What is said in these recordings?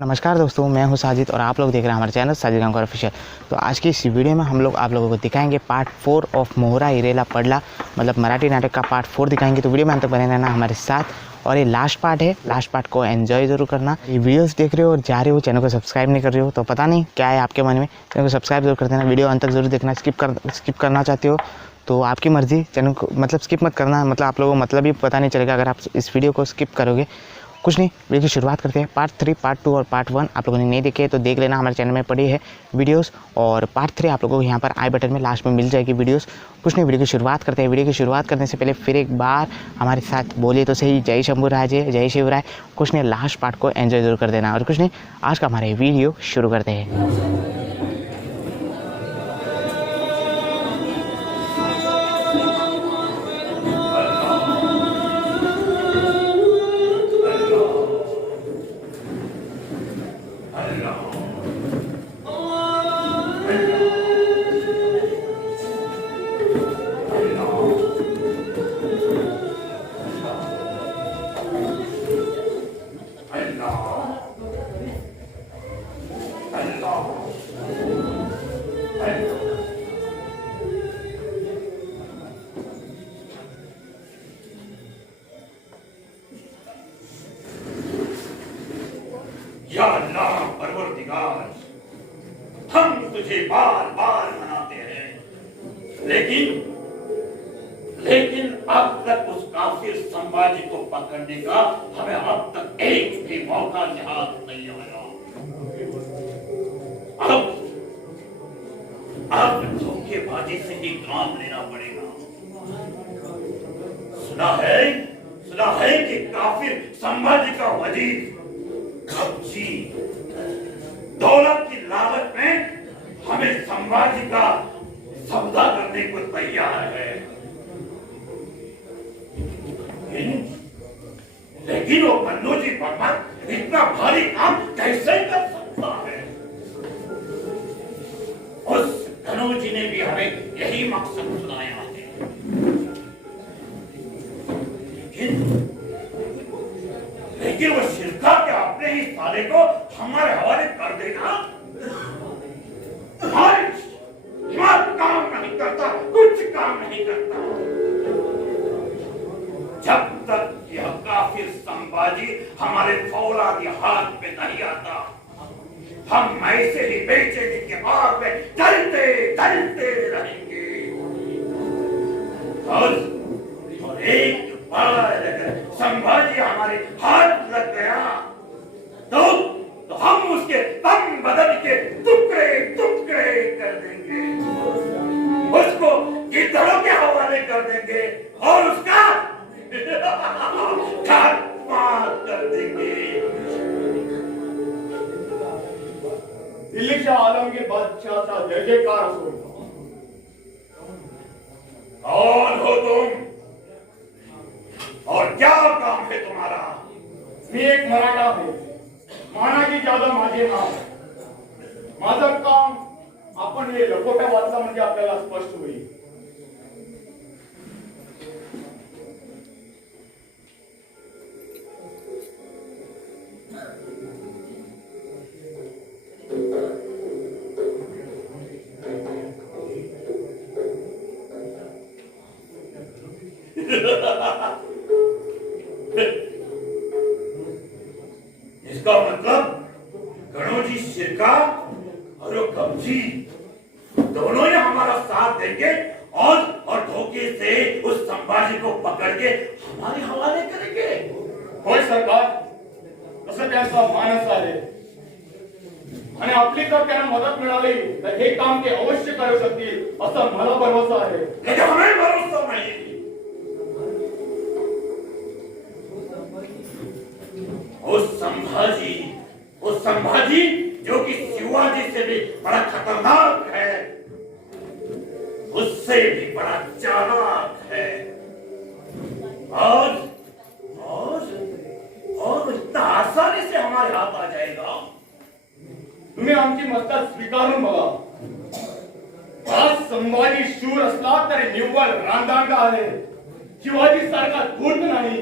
नमस्कार दोस्तों, मैं हूं साजिद और आप लोग देख रहे हैं हमारे चैनल साजिद गांवकर ऑफिशियल। तो आज की इस वीडियो में हम लोग आप लोगों को दिखाएंगे पार्ट 4 ऑफ मोहरा हिरेला पडला, मतलब मराठी नाटक का पार्ट 4 दिखाएंगे। तो वीडियो में अंत तक बने रहना हमारे साथ। और ये लास्ट पार्ट है, लास्ट पार्ट को एंजॉय जरूर करना। ये वीडियोस देख रहे हो और जा रहे हो, चैनल को सब्सक्राइब नहीं कर रहे हो तो पता नहीं क्या है आपके मन में, चैनल को सब्सक्राइब जरूर कर देना। वीडियो अंत तक जरूर देखना। स्किप करना चाहते हो तो आपकी मर्जी, चैनल को मतलब स्किप मत करना। मतलब आप लोगों को मतलब भी पता नहीं चलेगा अगर आप इस वीडियो को स्किप करोगे। कुछ नहीं, वीडियो की शुरुआत करते हैं। पार्ट 3, पार्ट 2 और पार्ट 1 आप लोगों ने नहीं देखे तो देख लेना, हमारे चैनल में पड़ी है वीडियोस। और पार्ट 3 आप लोगों को यहाँ पर आई बटन में लास्ट में मिल जाएगी वीडियोस। कुछ नहीं, वीडियो की शुरुआत करते हैं। वीडियो की शुरुआत करने से पहले फिर एक बार हमारे साथ बोलिए तो सही, जय शंभू राजे, जय शिवराय। कुछ नहीं, लास्ट पार्ट को एंजॉय जरूर कर देना। और कुछ नहीं, आज का हमारे वीडियो शुरू करते हैं। या अल्लाह परवरदिगार, हम तुझे बार बार मनाते हैं, लेकिन अब तक उस काफिर संभाजी को पकड़ने का हमें अब तक एक भी मौका याद नहीं आया। अब धोखेबाजी से ही काम लेना पड़ेगा। सुना है कि काफिर संभाजी का वजीर कब्जी दौलत की लालच में हमें संभाजी का सौदा करने को तैयार है। लेकिन वो कन्नौजी वर्मा इतना भारी काम कैसे कर सकता है? उस कन्नौजी ने भी हमें यही मकसद सुनाया है। लेकिन वो शिरका के अपने ही साले को हमारे हवाले कर देगा। दिमाग काम नहीं करता, कुछ काम नहीं करता। जब तक यह काफिर संभाजी हमारे फौलादी हाथ में नहीं आता, हम ऐसे ही बेचैनी के आग में जलते रहेंगे। और एक बार अगर संभाजी हमारे हाथ लग गया तो हम उसके तन बदन के टुकड़े कर देंगे, उसको गिद्धड़ों के हवाले कर देंगे और उसका खात्मा कर देंगे। दिल्ली शाह आलमगीर बादशाह का जय जयकार हो। कौन हो तुम और क्या काम है तुम्हारा? मी एक मराठा आहे, मानाजी जाधव माझे नाव। माझं काम आपण हे लकोटा वाचला म्हणजे आपल्याला स्पष्ट होईल। इसका मतलब कन्नौजी शिरका और वो कब्जी दोनों ही हमारा साथ देंगे और धोखे से उस संभाजी को पकड़ के हमारे हवाले करेंगे। होय सरकार, तसं त्यांचं मानस आहे आणि आपली जर त्यांना मदत मिळाली तर हे काम ते अवश्य करू शकतील असं मला भरोसा आहे। लेकिन हमें भरोसा नहीं। वो संभाजी जो कि शिवाजी से भी बड़ा खतरनाक है, उससे भी बड़ा चालाक है और इतना आसानी से हमारे हाथ आ जाएगा। तुम्ही आमची मदत स्वीकारून बघा। आज संभाजी शूर असला तरी निव्वळ रांदांडा आहे। शिवाजी सारखा धूर्त नाही,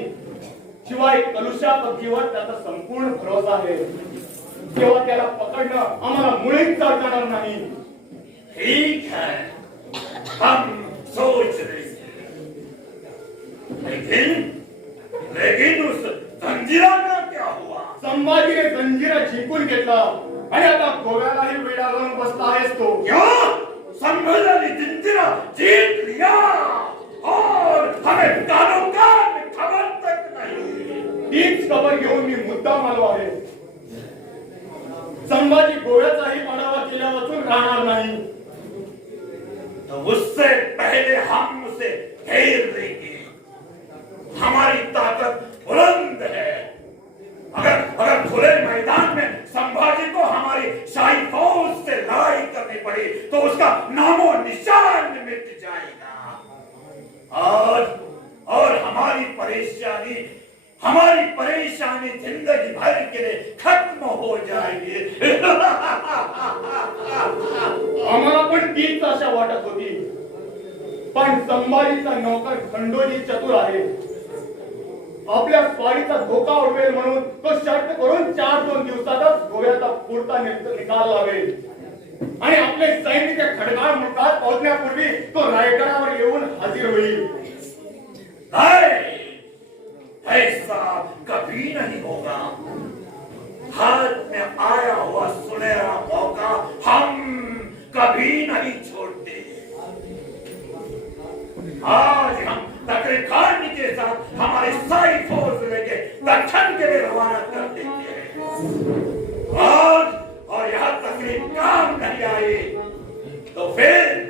शिवाय कलुषा पद्धतीवर त्याचा संपूर्ण भरोसा आहे। तेव्हा त्याला पकडणं आम्हाला मुळीच चालणार नाही. ठीक है, हम सोच रहे थे, लेकिन लेकिन उस जंजीरा का क्या हुआ? संभाजीने जंजिरा जिंकून घेतला आणि आता गोव्यालाही वेढा घालून बसला आहेस तो. क्या? संभाजी ने जंजीरा जीत लिया और हमें कानों कान खबर तक नहीं. तीच खबर घेऊन मी मुद्दाम आलो आहे. संभाजी गोव्याचाही पाडावा केल्या वाचून राहणार नाही. तो उससे पहले हम उसे घेर लेंगे. हमारी ताकत बुलंद है. अगर खुले मैदान में संभाजी को हमारी शाही फौज से लड़ाई करनी पड़ी तो उसका नामो निशान मिट जाएगा. और हमारी परेशानी जिंदगी भर के लिए खत्म हो जाएगी. आम्हाला पण तीच आशा वाटत होती. पण संभाजीचा नौकर खंडोजी चतुर आहे. आपल्या स्वारीचा धोका उडवेल म्हणून तो शर्त करून 4-2 दिवसातच गोव्याचा पुरता निकाल लावेल आणि आपले सैनिक खडगाळ मुखात पोहोचण्यापूर्वी तो रायगडावर येऊन हजर होईल. ऐसा कभी नहीं होगा. हाथ में आया हुआ सुनहरा मौका हम कभी नहीं छोड़ते. आज हम तकरे खान के साथ हमारी सारी फौज लेके दक्षिण के लिए रवाना कर देते हैं. और यहाँ तकरीब काम नहीं आई तो फिर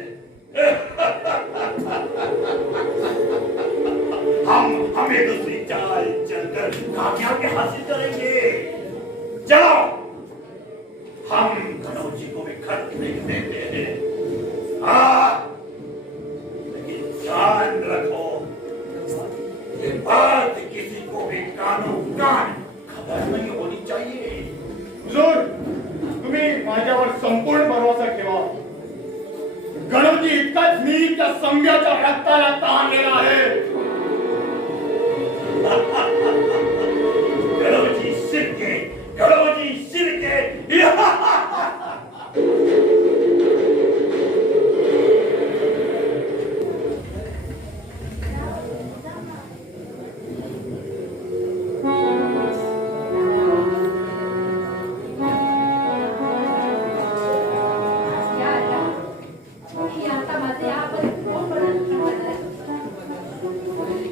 हम एक दूसरी चाल चलकर कामयाबी हासिल करेंगे. चलो, हम कनौजी को भी खत लिख देते हैं. लेकिन ध्यान रखो, ये बात किसी को भी कानों कान खबर नहीं होनी चाहिए. हुजूर, तुम्ही माझ्यावर संपूर्ण भरोसा ठेवा. गणपती इतकाच मी त्या संघाच्या रक्ताला ताणलेला आहे. गणपती शिर्के.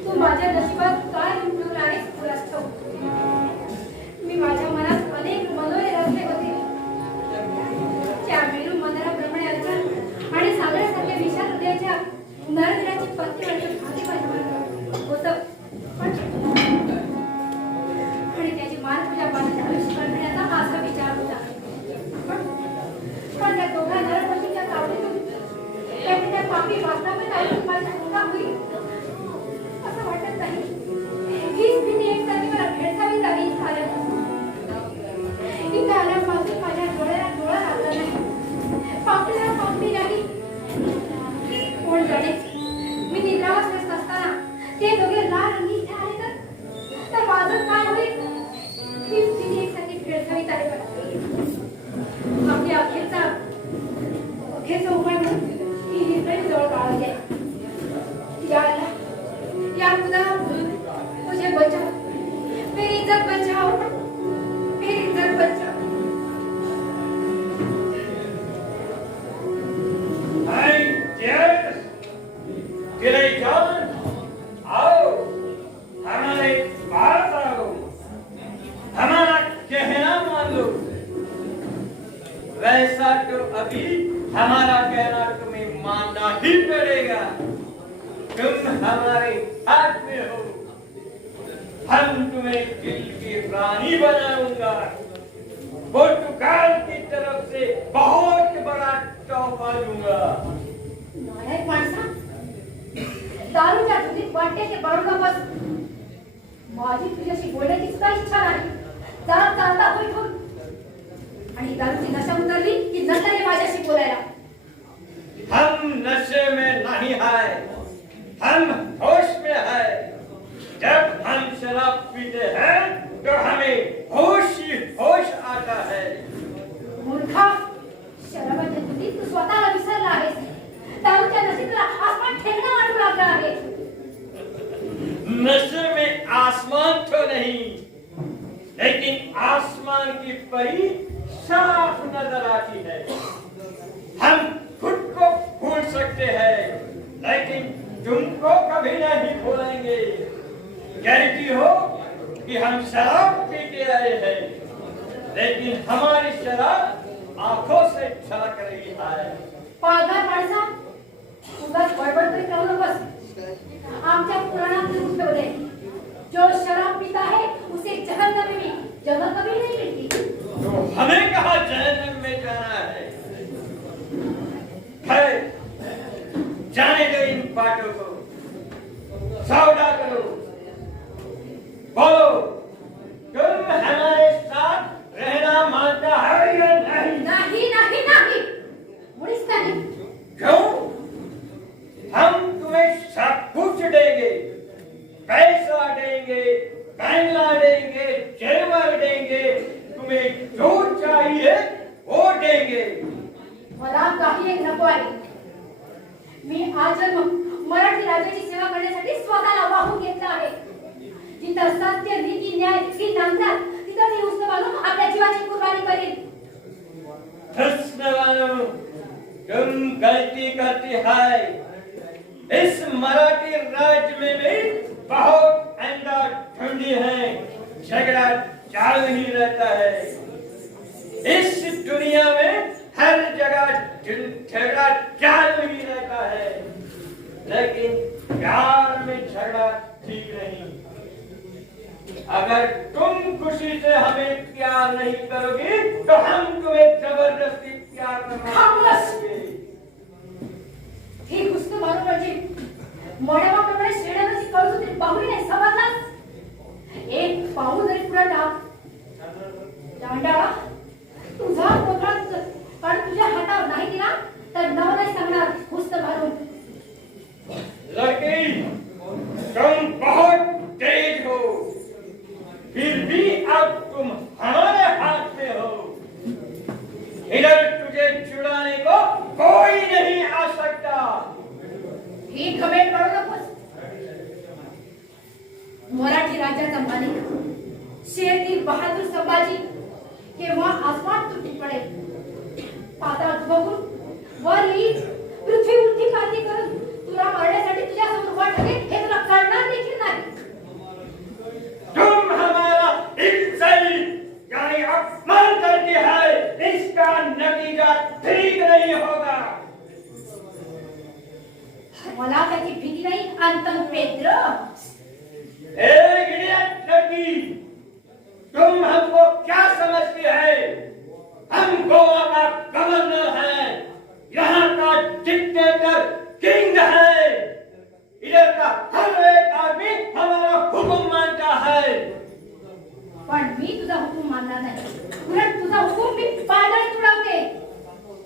तू माझ्या नशिबात काय गुंतवून आहेस तुलाच ठाऊक. मी माझ्या मनात अनेक मनोरे रचले होते. त्या मेरू मंदिराप्रमाणे अर्चन आणि सागरासारख्या विशाल हृदयाच्या नरदिनाची पत्ती आणि भागी माझ्यावर होतं. आणि त्याची मानपूजा पाण्यात आयुष्य करण्याचा हा असा विचार होता. पण त्या दोघा नरपतीच्या तावडीतून त्या पापी वासनामध्ये आयुष्य माझ्या होता होईल असं वाटत नाही. हीच भीती एकसारखी मला भेडसावी झाली झालं. इथे आल्यापासून माझ्या डोळ्याला डोळा लागला नाही. पापीला पापी नाही. कोण जाणे मी निद्रावस्थेत असताना ते दोघे लाल रंगी इथे आले तर माझं काय होईल. हीच भीती एकसारखी भेडसावी झाली मला. आपली अखेरचा उपाय म्हणून ही हिंद्राणी जवळ काढली आहे. या खुदा मुझे बचाओ. मेरी इज्जत बचाओ. मेरी इज्जत बचाओ. आओ, हमारे पास आओ. हमारा कहना मान लो. वैसा तो अभी हमारा कहना तुम्हें मानना ही पड़ेगा. तुम हमारे हाथ में हो. हम तुम्हें दिल की रानी बनाऊंगा. पोर्तुगाल की तरफ से बहुत बड़ा तोहफा दूंगा. नालायक माणसा, दारूच्या धुंदीत वाटेचे बळून बस. माझी तुझ्याशी बोलण्याची सुद्धा इच्छा नाही. जरा चालता होईल ठेवून आणि दारूची नशा उतरली की नंतर ये माझ्याशी बोलायला. हम नशे में नहीं है, हम होश में है. जब हम शराब पीते हैं तो हमें होश ही होश आता है. मूर्खा, शराबाच्या तुटीत तू स्वतःला विसरला आहेस. दारूच्या नशेला आसमान ठेकणं वाटू लागलं आहे. नशे में आसमान तो नहीं, लेकिन आसमान की परी साफ नजर आती है. हम खुद को भूल सकते हैं, लेकिन तुमको कभी नहीं भूलेंगे. कहती हो कि हम शराब पी के आए हैं, लेकिन हमारी शराब आंखों से झलक रही है. पागल माणसा, उगाच बडबड तरी करू नकोस. आमच्या पुराणात लिहून ठेवले, जो शराब पीता है उसे जहन्नम में जगह कभी नहीं मिलती. तो हमें कहा जहन्नम में जाना है. खैर, जाने दो इन बातों को. सौदा करो. बोलो, तुम हमारे साथ रहना मानता है या नहीं? नाही नाही नाही, मुळीच नाही. क्यों? हम तुम्हें सब कुछ देंगे. पैसा देंगे, बंगला देंगे, जेवर देंगे. तुम्हें जो चाहिए वो देंगे. मला काही एक नको आहे. मी आजन्म मराठी राज्याची सेवा करण्यासाठी स्वतःला वाहून घेतलं आहे. जिथं सत्य, नीती, न्याय ही नांदतात, तिथं मी उस्त घालून आपल्या जीवाची कुर्बानी करीन. कृष्णवानो, तुम गलती करती है. इस मराठी राज्य में भी बहुत अंधा ठंडी है. झगड़ा चालू ही रहता है. इस दुनिया में हर जगह झगड़ा चालू ही रहता है, लेकिन प्यार में झगड़ा ठीक नहीं. अगर तुम खुशी से हमें प्यार नहीं करोगे तो हम तुम्हें जबरदस्ती प्यार करेंगे. ही गुस्त मारू म्हणजे मडवाप्रमाणे शेणाची कळसू तरी पाहुणे नाही समजलास. एक पाऊल जरी पुढे टाक. दांडाळा, तुझा पोकळा कारण तुझ्या हातावर नाही दिला तर नव नाही सांगणार गुस्त मारून. लड़की, तुम बहुत तेज हो, फिर भी अब तुम हमारे हाथ में हो. इधर तुझे छुड़ाने को कोई नहीं आ सकता. ही कमेंट करू नकोस. मराठी राज्याचा मालिक शेरती बहादूर संभाजी केव्हा आसमान तुटून पडेल, पाताळ बघून वर येईल, पृथ्वी उलटी पालटी करून तुला मारण्यासाठी तुझ्या समोर उभा ठेवेल हे तुला कळणार देखील नाही. तुम हमारा इज्जत यानी अपमान करती है. इसका नतीजा ठीक नहीं होगा. मला त्याची भीती नाही. अंतन पेद्र, एक इडियट लड़की, तुम हमको क्या समझती है? हम गोवा का गवर्नर है, यहाँ का डिक्टेटर किंग है. इधर का हर एक आदमी हमारा हुक्म मानता है. पण मी तुझा हुकूम मानणार नाही. उलट तुझा हुकूम मी पायदळी तुडवते.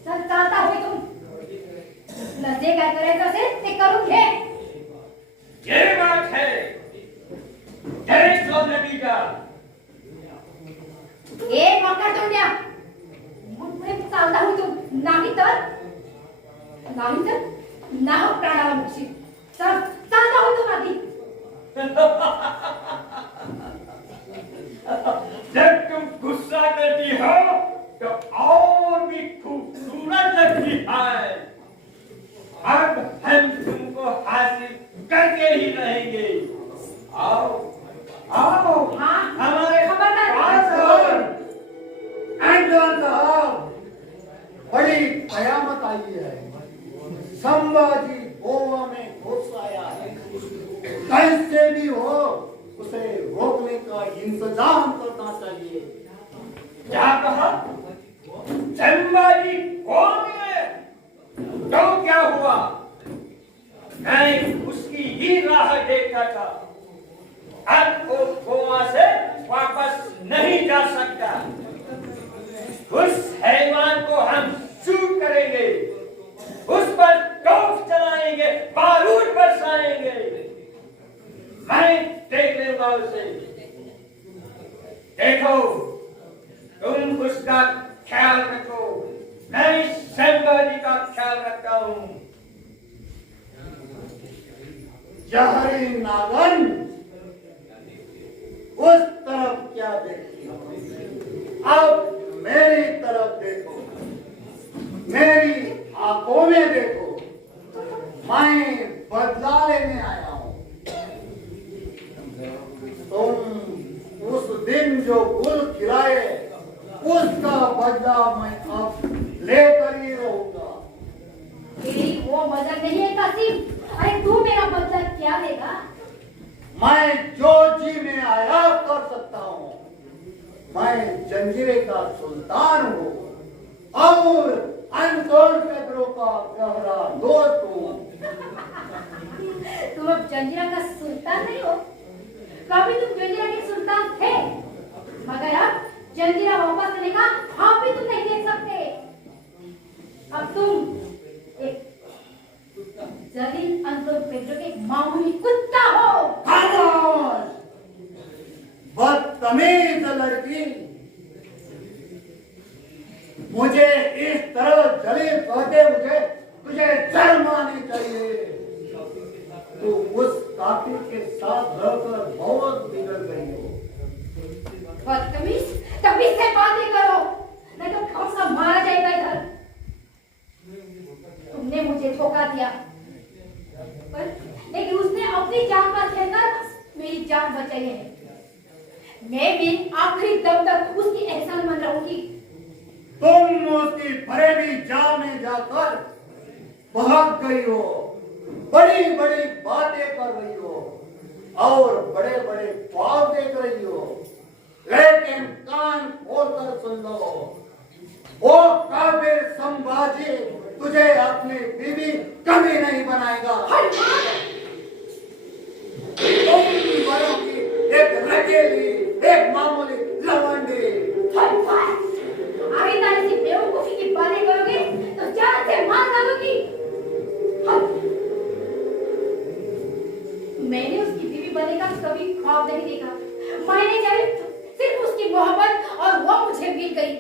चल चालता होय तू. तुला जे काय करायचं असेल ते करून घे. ये बात है. तेरे सो नतीजा. एक मौका तोंड्या. मग पुढे चालता होय तू. नाही तर नाव प्राणाला मुक्षी. चल चालता होय तू माती. जब तुम गुस्सा करती हो तो और भी खूबसूरत लगती है. अब हम तुमको हासिल करके ही रहेंगे. आओ आओ हाँ, हमारे खबरदार. पास आओ. अँटॉन साहब, बड़ी कयामत आई है. संभाजी गोवा में घुस आया है. कैसे भी हो उसे रोकने का इंतजाम करना चाहिए. क्या कहा? संभाजी कौन है? तो क्या हुआ? मैं उसकी ही राह देखता था. अब वो गोवा से वापस नहीं जा सकता. उस हैवान को हम शूट करेंगे, उस पर तोप चलाएंगे, बारूद बरसाएंगे. मैं देख लूंगा उसे. देखो, तुम उसका ख्याल रखो, मैं संभाजी का ख्याल रखता हूँ। जहरी नागन, उस तरफ क्या देखती हो? अब मेरी तरफ देखो, मेरी आंखों में देखो। मैं बदला लेने आया हूं। तुम उस दिन जो गुल खिलाए, उसका बदला मैं अब लेकर ही रहूंगा। तेरी वो मदद नहीं है कासिम। अरे तू मेरा बदला क्या देगा? मैं जो जी में आया कर सकता हूँ। मैं जंजीरे का सुल्तान हूँ और अनतोड़ कदरों का गहरा दोस्त हूँ। तुम अब जंजीरा का सुल्तान नहीं हो। कभी तुम जंजीरा के सुल्तान थे, मगर अब जंजीरा वापस लेने का ख्वाब भी तुम नहीं देख सकते। अब तुम एक जलील अंतों पेड्रो के मामूली कुत्ता हो। खामोश, बदतमीज लड़की। मुझे इस तरह जलील कहते मुझे तुझे शर्म आनी चाहिए। तू उस कातिल के साथ रहकर बहुत बिगड़ गई हो। बदतमीज, तभी से बातें करो, नहीं तो कौन सा मारा जाएगा इधर। तुमने मुझे धोखा दिया, पर लेकिन उसने अपनी जान पर खेलकर मेरी जान बचाई है। मैं भी आखिरी दम तक उसकी एहसानमंद रहूंगी। तुम उसकी फरेबी जाल में जाकर भाग गई हो, बड़ी बड़ी बातें कर रही हो और बड़े बड़े ख्वाब देख रही हो। लेकिन कान खोलकर सुन लो, वो काबिल संभाजी तुझे अपनी बीवी कभी नहीं बनाएगा। तुम बड़ों की एक रकेली, एक मामूली लवंडी। आगे तारी सी बेवकूफी की बातें करोगे तो जान से मार डालूंगी। मैंने उसकी बीवी बनने का कभी ख्वाब नहीं देखा। मैंने जब सिर्फ उसकी मोहब्बत और वो मुझे मिल गई।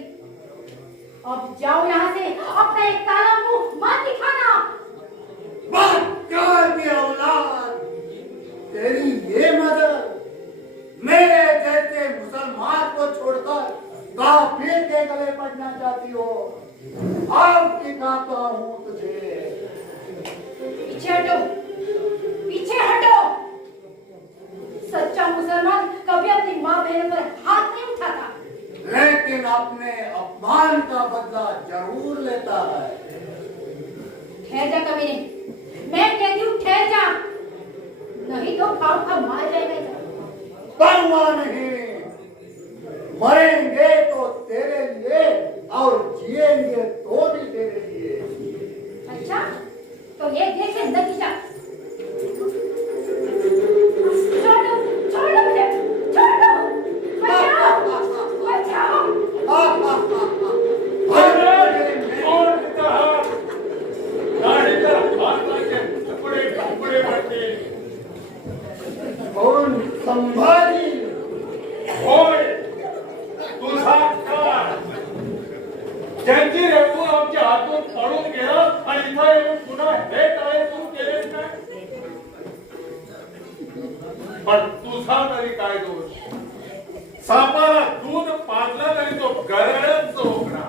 अब जाओ यहाँ से, अपना एक काला मुंह मत दिखाना। बदकार की औलाद, तेरी ये मदद मेरे जैसे मुसलमान को छोड़कर काफिर के गले पड़ना चाहती हो। अब दिखाता हूँ तुझे। पीछे हटो, पीछे हटो। सच्चा मुसलमान कभी अपनी माँ बहन पर हाथ नहीं उठाता, लेकिन अपने अपमान का बदला जरूर लेता है। ठहर जा कमीने, मैं कहती हूँ ठहर जा, नहीं तो खाम खा मार जाएगा। परवाह नहीं, मरेंगे तो तेरे लिए और जिएंगे तो भी तेरे लिए। अच्छा, तो ये देखे नतीजा। छोड़ दो मुझे, छोड़ दो, बचाओ, बचाओ। कौन संभाजी? तुझा का जंजीर तू आमच्या हातून पडून गेला आणि इथं येऊन पुन्हा हे काय तू केलेस काय? पण तुझा तरी काय दोष? सापाला दूध पाजलं तरी तो गरळच झोपला.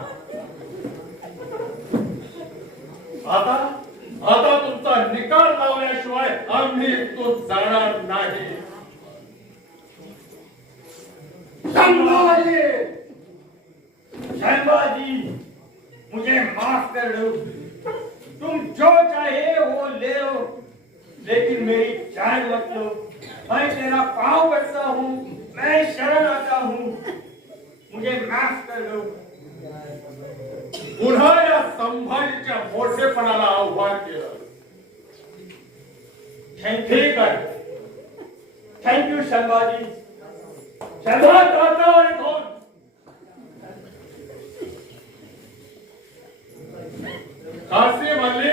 आता तुमचा निकाल लावल्याशिवाय आम्ही तो जाणार नाही. संभाजी, शहबाजी, मुझे माफ कर दो। तुम जो चाहे वो ले लो, लेकिन मेरी जान मत लो। मैं तेरा पाँव पड़ता हूँ, मैं शरण आता हूँ, मुझे माफ कर दो। पुन्हा या संभाजीच्या मोठेपणाला आव्हान केलं. ठीक आहे. Thank you शहबाजी। शहबाज आता आणि कोण? कासिम अली,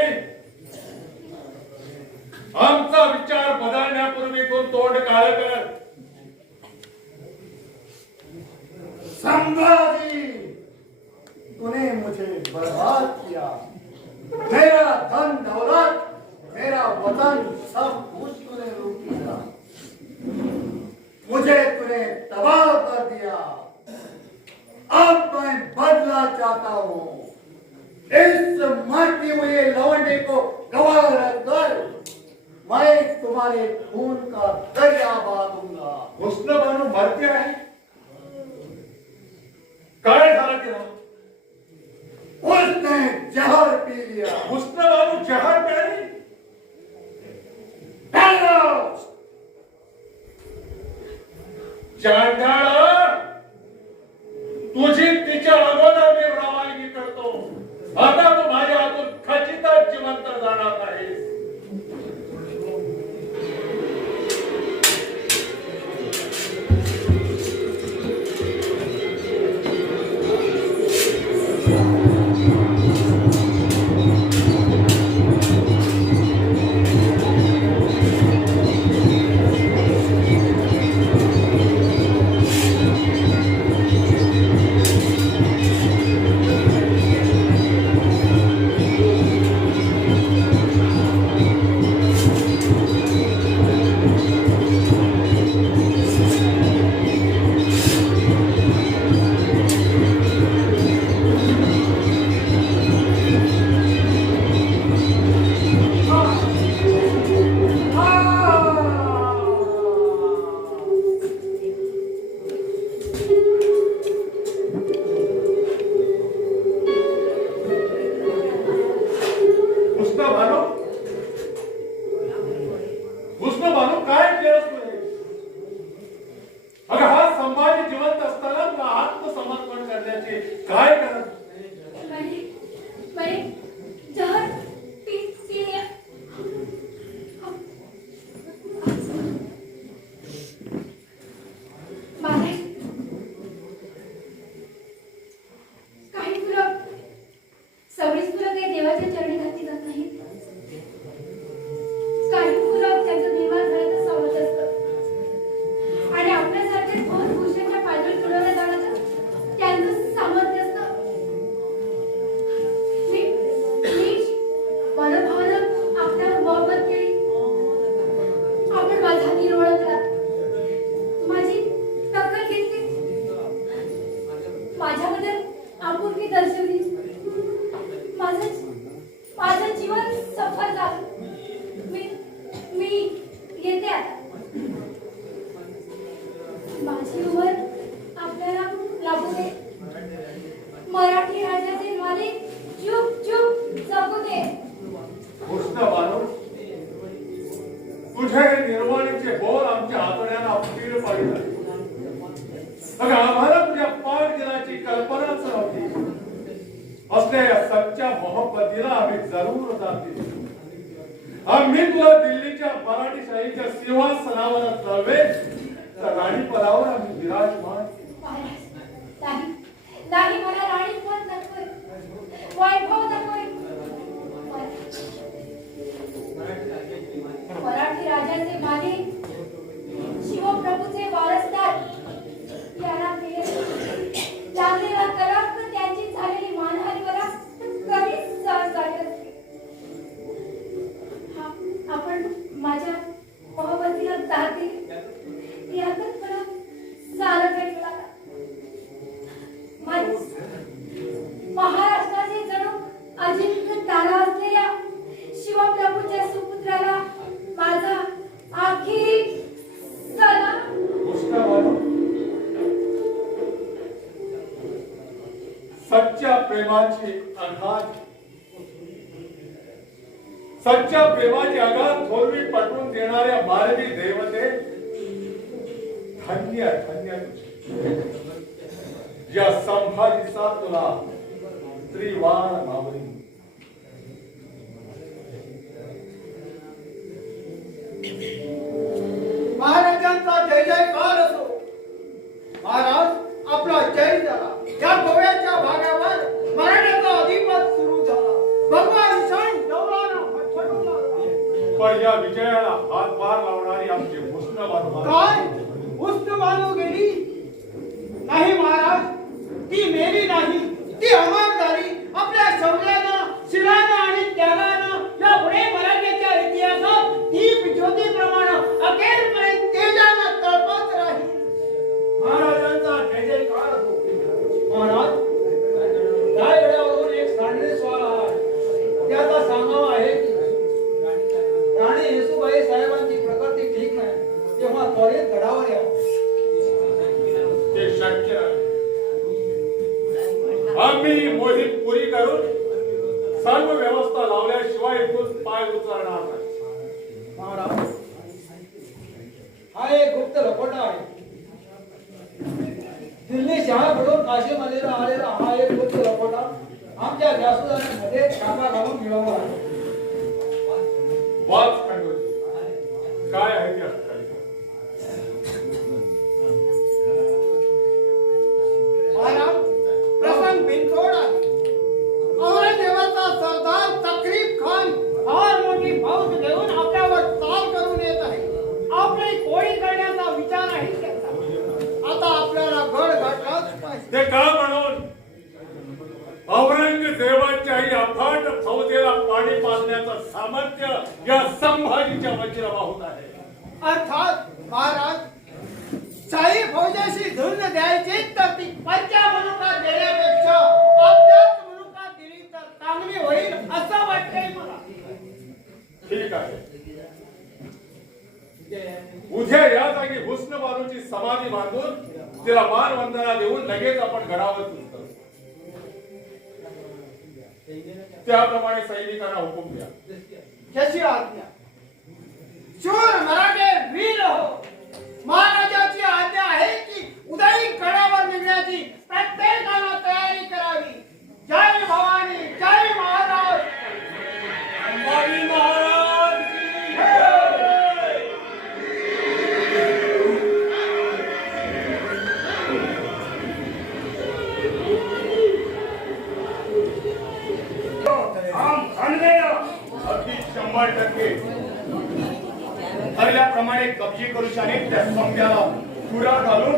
आमचा विचार बदलण्यापूर्वी तो तोंड काळ कर. संभाजी, तूने मुझे बर्बाद किया। मेरा धन दौलत, मेरा वतन सब कुछ तूने लूट लिया। मुझे तूने तबाह कर दिया। अब मैं बदला चाहता हूँ। इस मरती हुए लवंडे को गवाह रखकर मैं तुम्हारे खून का दरिया बहा दूंगा। हुस्न बानो मरते आहे, काय झालं तिला? उसने जहर पी लिया। हुस्न बानो जहर प्यारी? चांडाळा, तुझी तिच्या अगोदर मी रवानगी करतो. आता तू माझ्या हातून खचितच जिवंत जाणार आहेस. आम्ही तुला दिल्लीच्या मराठीशाहीच्या सिंहासनावर चालवे, तर राणी पदावर आम्ही विराजमान. नाही, मला राणी पद नकोय, वैभव नकोय. मराठी राजाचे माने, शिवप्रभूचे वारसदार यांना लागलेला कलंक, त्यांची झालेली मानहानी मला कधीच सहन झाली असते. आपण माझ्या मोहब्बतीला दाद दिली, यातच मला सारा भेटला. महाराष्ट्राचे जणू अजिंक्य तारा असलेल्या शिवप्रभूच्या सुपुत्राला माझा आखिरी सलाम. सच्च्या प्रेमाची आघात, सच्च्या प्रेमाची आघात थोरवी पटवून देणाऱ्या मानवी देवते, धन्य धन्य या संभाजीचा तुला त्रिवार मावळी. महाराजांचा जय जयकार असो. महाराज, आपला जय झाला. या गोव्याच्या भागावर मराठ्याचा अधिपत सुरू झाला. भगवान क्षण डौलाना फटफटू लागला. पण या विजयाला हातभार लावणारी आमची हुस्न बानो काय हुस्न बानो गेली? नाही महाराज, ती मेली नाही, ती अमर ज्योतीप्रमाणे अखेरपर्यंत तेजानं तळपत राहील. महाराजांचा जय जयकार हो. महाराज, रायगडावरून एक सांडणे स्वार आहे. त्याचा सांगावा आहे की राणी येसूबाई साहेबांची प्रकृती ठीक नाही, तेव्हा त्वरित गडावर या. ते शक्य आहे. आम्ही मोहीम पुरी करून सर्व व्यवस्था लावल्याशिवाय इथून पाय उचलणार नाही. महाराज, हा एक गुप्त लपटा आहे. दिल्ली शहाकडून काशीमध्ये आलेला हा एक गुप्त लपटा आमच्या जासूदारांमध्ये छापा घालून मिळवला आहे. वाच खंडोजी, काय आहे ते अक्कल? महाराज, प्रसंग बिनतोड आहे. औरंगजेबाचा सरदार तकरीब खान फार मोठी फौज घेऊन आपल्यावर चाल करून येत आहे. आपली कोळी करण्याचा विचारही केला. आता आपल्याला गड गाठलाच पाहिजे. ते का म्हणून औरंगजेबाच्याही अफाट फौजेला पाणी पाजण्याचं सामर्थ्य या संभाजीच्या वज्रबाहूत आहे. अर्थात महाराज, शाही फौजेशी झुंज द्यायची तर ती पंचा मुलुकात देण्यापेक्षा आपल्याच मुलुकात दिली तर चांगली होईल असं वाटतंय मला. ठीक आहे. उद्या या जागी हुस्न बानूची समाधी बांधून तिला मानवंदना देऊन लगेच आपण गडावर उतरू. त्याप्रमाणे सैनिकांना हुकूम द्या. कशी आज्ञा. शूर मराठे वीर हो. महाराजाची आज्ञा आहे की उदयी गडावर निघण्याची प्रत्येकानं तयारी करावी. जय भवानी, जय महाराज. संभाजी महाराज की जय. हम खंडलेलं अगदी 100% ठरल्याप्रमाणे कब्जे करुशाने त्या संध्याला पुरा घालून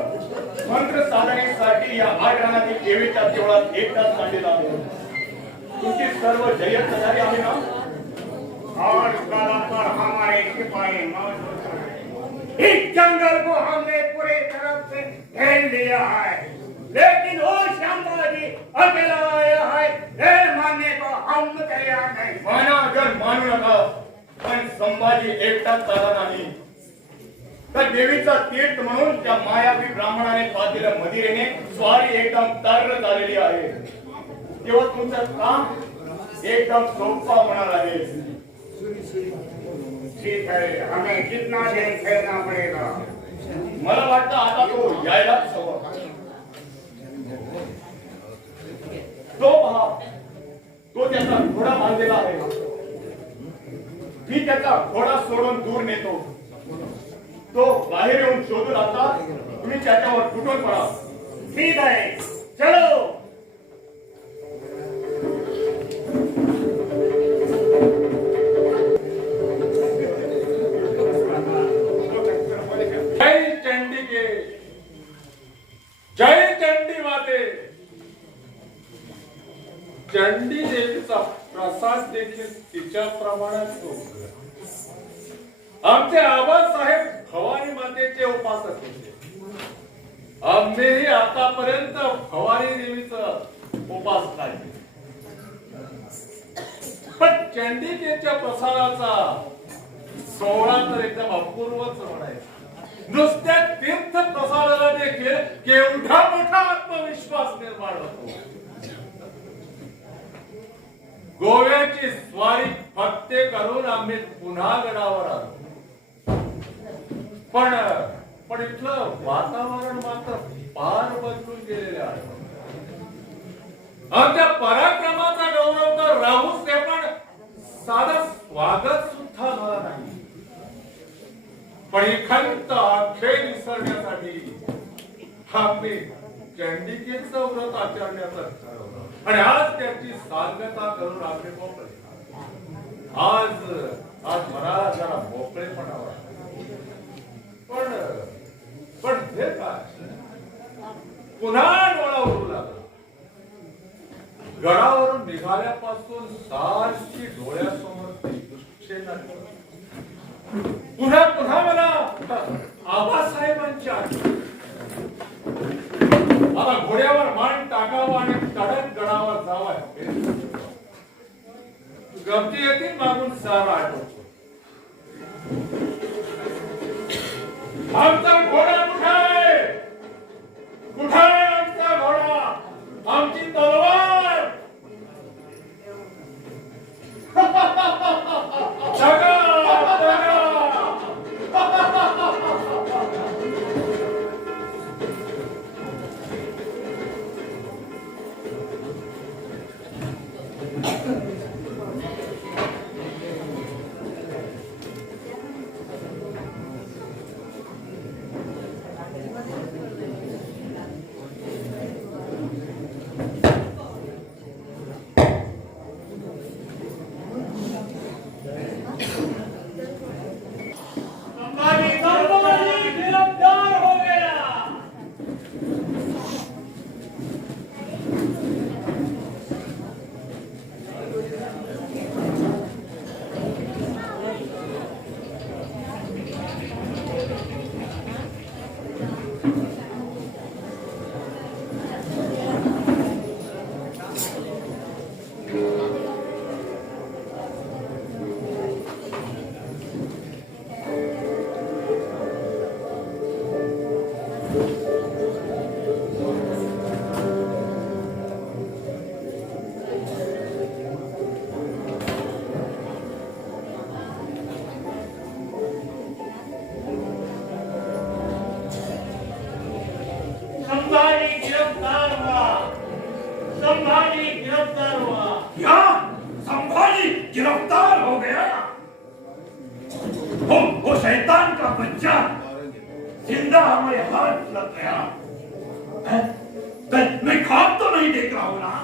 मंत्र साधनेसाठी या 8 रानातील देवीच्या देवळात 1 तास काढलेला आहे. तुमची सर्व जयत झाली आहे ना? और काला पर हमारे सिपाही मौजूद हैं। इस जंगल को हमने पूरी तरफ से घेर लिया है, लेकिन वो संभाजी अकेला आया है, ये मानने को हम तैयार नहीं। माना अगर मानू नका, पण संभाजी एकटाच आला नाही. तर देवीचा तीर्थ म्हणून त्या मायावी ब्राह्मणाने पाजलेल्या मदिरेने स्वारी एकदम तार्र झालेली आहे. तेव्हा तुमचं काम एकदम सोपा होणार आहे. ठीक है, हमें कितना दिन खेलना पड़ेगा? मला वाटतं आता तो यायलाच हवा. तो पहा, तो त्याचा घोडा बांधलेला आहे. मी त्याचा घोडा सोडून दूर नेतो. तो बाहेर येऊन शोधू लागला. तुम्ही त्याच्यावर तुटून पडा. ठीक है, चलो. जय चंडिके, जय चंडी माते. चंडी देवीचा प्रसाद देखील तिच्या प्रमाणात होतो. आमचे आबासाहेब भवानी मातेचे उपासक होते. आम्हीही आतापर्यंत भवानी देवीचं उपासक आहे. पण चंडिकेच्या प्रसादाचा सोहळा तर एकदम अपूर्वच म्हणायचा. नुसत्या तीर्थ प्रसादाला देखील केवढा मोठा आत्मविश्वास निर्माण होतो. गोव्याची स्वारी फत्ते करून आम्ही पुन्हा गडावर आलो. पण इथलं वातावरण मात्र फार बदलून गेलेले आहे. आमच्या पराक्रमाचा गौरव तर राहूच दे, पण साधं स्वागत सुद्धा झाला नाही. पण ही खंत अखेर विसरण्यासाठी आम्ही चंडिकेचं व्रत आचरण्याचं ठरवलं आणि आज त्याची सांगता करून आम्ही मोकळे. आज मला जरा मोकळेपणा वाटतो. पण हे काय, पुन्हा डोळा उडू लागला. गडावरून निघाल्यापासून सारखी डोळ्यासमोर ती दृश्ये नाटक. पुन्हा पुन्हा मला आबासाहेबांच्या आता घोड्यावर मान टाकावा आणि कडक गडावर जावा. गमती येते मागून सारा आठवतो. आमचा घोडा कुठे आहे? कुठे आहे आमचा घोडा? आमची तलवार? जगा, जगा. गिरफ्तार हो गया. संभाजी गिरफ्तार हुआ. संभाजी गिरफ्तार हुआ. क्या संभाजी गिरफ्तार हो गया? वो शैतान का बच्चा जिंदा हमारे हाथ लग गया. मैं ख्वाब तो नहीं देख रहा हूं ना?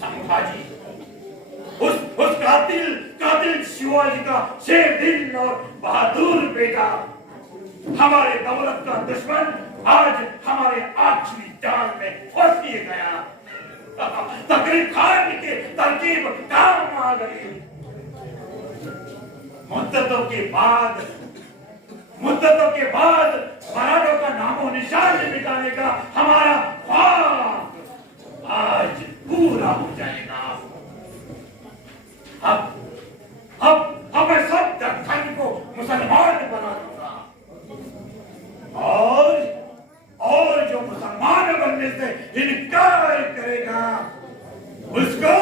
संभाजी उस कातिल शिवाजी का शेर दिल और बहादुर बेटा, हमारे दौलत का दुश्मन आज हमारे आखिरी जाल में फंस ही गया. तकरीब खान की तरकीब काम आ गई. मुद्दतों के बाद मराठों का नामो निशान मिटाने का हमारा ख्वाब आज पूरा हो जाएगा. अब मैं सब दक्खन को मुसलमान बना दूंगा. और जो मुसलमान बनने से इनकार करेगा उसको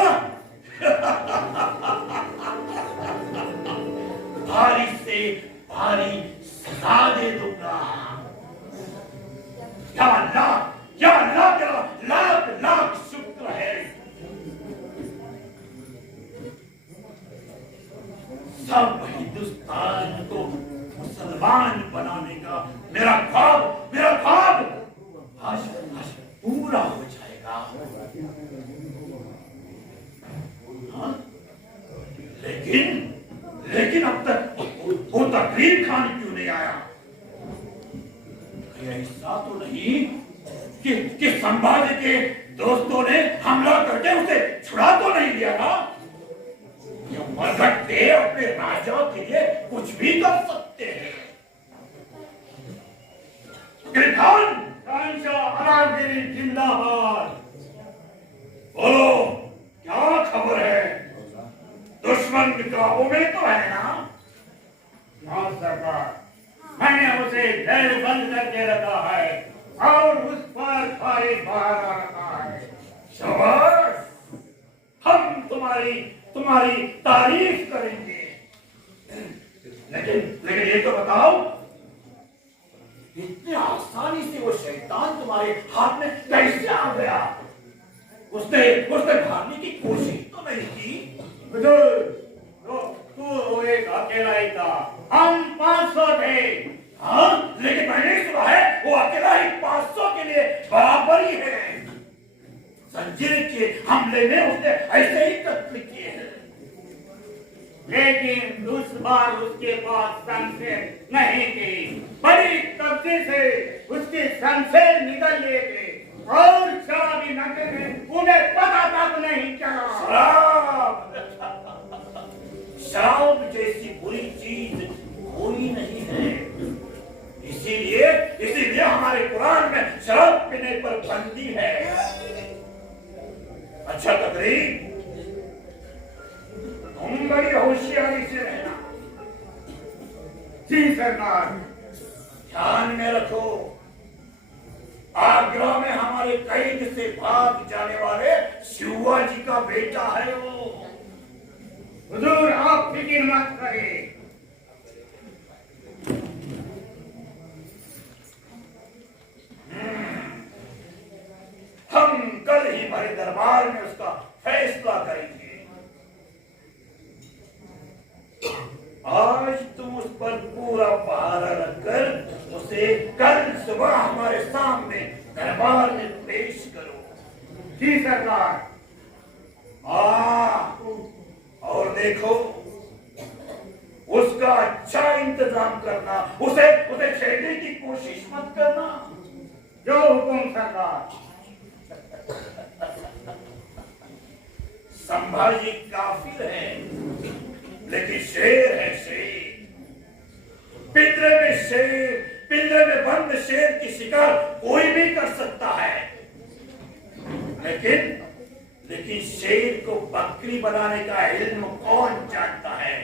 भारी से भारी सजा दे दूंगा. या अल्लाह का लाख लाख शुक्र है. सब हिंदुस्तान को मुसलमान बनाने का मेरा ख्वाब आज पूरा हो जाएगा. हाँ? लेकिन अब तक वो तकरीब खान क्यों नहीं आया? ऐसा तो नहीं कि संभाजी के दोस्तों ने हमला करके उसे छुड़ा तो नहीं दिया ना? ये मरघट्टे अपने राजा के लिए कुछ भी कर सकते हैं. अनारगिरी जिंदाबाद. बोलो क्या खबर है? दुश्मन काबू में तो है ना? हाँ सरकार, मैंने उसे जेल बंद करके रखा है और उस पर भारी पहरा रखा है. शाबाश, हम तुम्हारी तारीफ करेंगे. लेकिन ये तो बताओ, इतनी आसानी से वो शैतान तुम्हारे हाथ में कैसे आ गया? उसने भागने की कोशिश तो नहीं की? तू एक अकेला ही था, हम 500 थे. हाँ, लेकिन मैंने सुना है वो अकेला ही 500 के लिए बराबर ही है. संजय के हमले में उसने ऐसे ही कत्ल किए हैं. लेकिन उस बार उसके पास संशय नहीं थी. बड़ी कब्जे से उसके संशय निकल लिए थे और शराबी नशे में उन्हें पता तक नहीं चला. शराब जैसी बुरी अच्छा कतरी, तुम बड़ी होशियारी से रहना। जी सरकार, ध्यान में रखो, आगरा में हमारे कैद से भाग जाने वाले शिवाजी का बेटा है वो। हुजूर आप फिक्र मत करें। हम कल ही बड़े दरबार में उसका फैसला करेंगे। आज तुम उस पर पूरा पहरा रखकर उसे कल सुबह हमारे सामने दरबार में पेश करो। जी सरकार। और देखो, उसका अच्छा इंतजाम करना, उसे छेड़ने की कोशिश मत करना। जो हुकुम सरकार। संभाजी काफिर है, लेकिन शेर है शेर। पिंजरे में बंद शेर की शिकार कोई भी कर सकता है, लेकिन शेर को बकरी बनाने का इल्म कौन जानता है?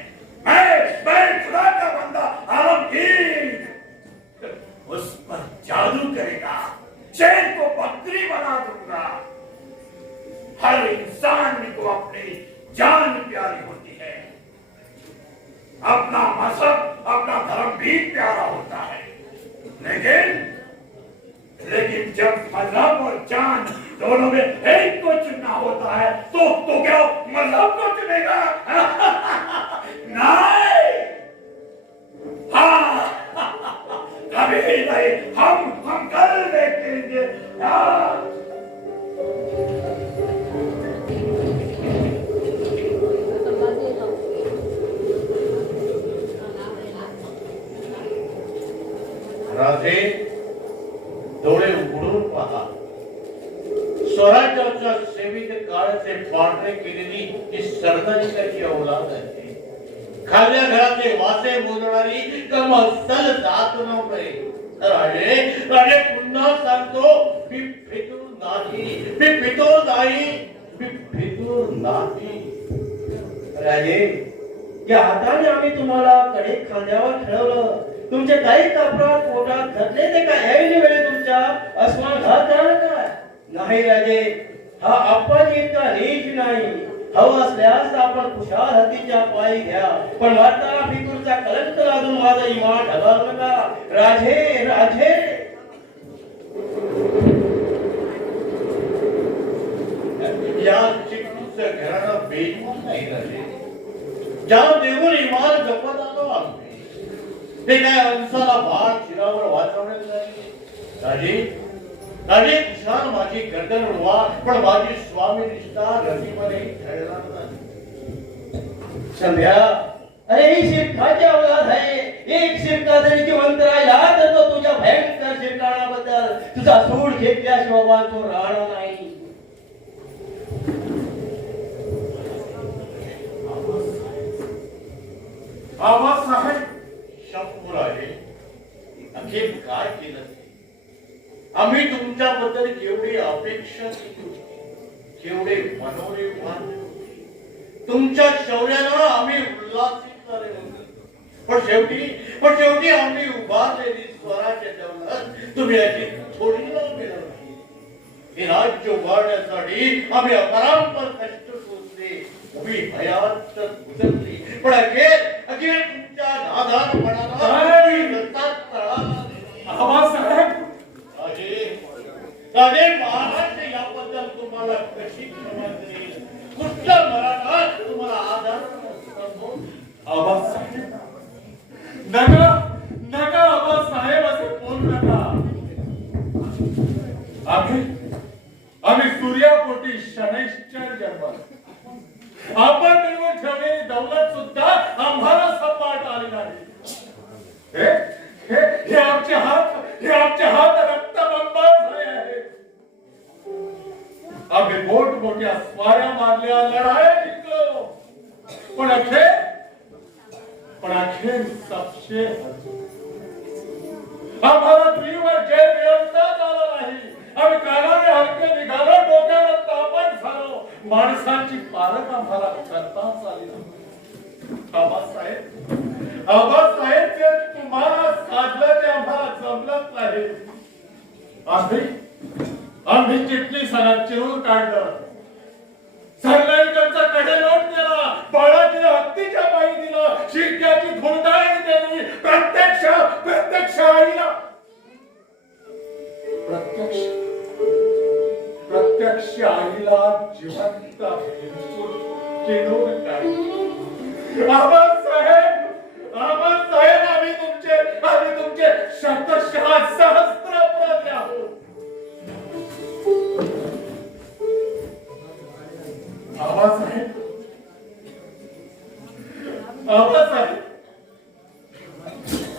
मैं खुदा का बंदा आलमगीर उस पर जादू करेगा, शेर को बकरी बना दूंगा। हर इंसान को अपनी जान प्यारी होती है, अपना मजहब, अपना धर्म भी प्यारा होता है, लेकिन जब मजहब और जान दोनों में एक को चुनना होता है तो क्या मजहब को चुनेगा? नहीं, हाँ, कभी नहीं। हम कल देखेंगे। राधे, डोळे उघडून पहा. स्वराज्याच्या सेवेत काळाचे पांढरे केलेली ही सरदारी त्याची औलाद आहे. खाल्ल्या घरातले वासे मोजणारी कमसल जात नव्हते. राजे पुन्हा सांगतो, मी फितूर नाही. राजे, या हाताने आम्ही तुम्हाला कडे खांद्यावर ठेवलं. तुमचे काही अपराध पोटात घातले ते काय ऐन वेळे तुमच्या अस्मान घात झाला काय? नाही राजे, हा अपमान इतका नीच नाही. हवं असल्यास आपण खुशाल हत्तीच्या पायी घ्या, पण वार्ता फितूरचा कलंक लादून माझा इमान ढगाळू नका. राजे या चिकूचं घराणं बेजून नाही राजे. ज्या देऊन इमान जपत आलो आम्ही, ते काय अंसाला भार शिरावर वाचवण्यात नाही. राजे खुशाल माझी गर्दन उडवा, पण माझी स्वामी निष्ठा रतीमध्ये ठरणार नाही. संध्या, अरे ही शिरकाची औलाद आहे. एक शिरका जरी जिवंत राहिला तर तो तुझ्या भयंकर शिरकाणाबद्दल तुझा सूड घेतल्याशिवाय तो राहणार नाही. आबासाहेब शंभूर आहे. अखेर काय केलं? आम्ही तुमच्याबद्दल केवढी अपेक्षा केली होती, केवढे मनोरे मानले होते. तुमच्या शौर्यानं आम्ही उल्हासित झाले होते. पण शेवटी आम्ही उभारलेली स्वराज्य दौलत तुम्ही याची थोडी मिळवली. हे राज्य उभारण्यासाठी आम्ही अपरांपर कष्ट सोसले, उभी भयात उचलली. पण अखेर तुमच्या नादानपणाला राजे महाराज याबद्दल तुम्हाला कशी क्षमा करेल? कुठला मराठा तुम्हाला आधार करतो? आबासाहेब, नका आबासाहेब, असे बोलू नका. आम्ही सूर्यापोटी शनैश्चर जन्माला. आपण मिळवून ठेवलेली दौलत सुद्धा आम्हाला सपाट आली नाही. हे आमचे हात रक्तबंबाळ झाले आहेत. आम्ही मोठमोठ्या स्वाऱ्या मारल्या, लढाया जिंकलो, पण अखेर सबशे आम्हाला पृथ्वीवर जय मिळवताच आलं नाही. आम्ही कानाने हलके निघालो, डोक्यावर तापण झालो, माणसांची पारख आम्हाला करताच आली नाही. आबासाहेब जे तुम्हाला साधलं ते आम्हाला जमलंच नाही. आम्ही चिटणी सणात चिरून काढलं, सरनाईकांचा कडेलोट केला, बाळाच्या हत्तीच्या पायी दिला, शिरक्याची धुळदाणी दिली, प्रत्यक्ष आईला प्रत्यक्ष आईला जिवंत किडून काढलं. आबासाहेब आम्ही तुमचे शतशः सहस्त्र अपराधी आहोत. आबासाहेब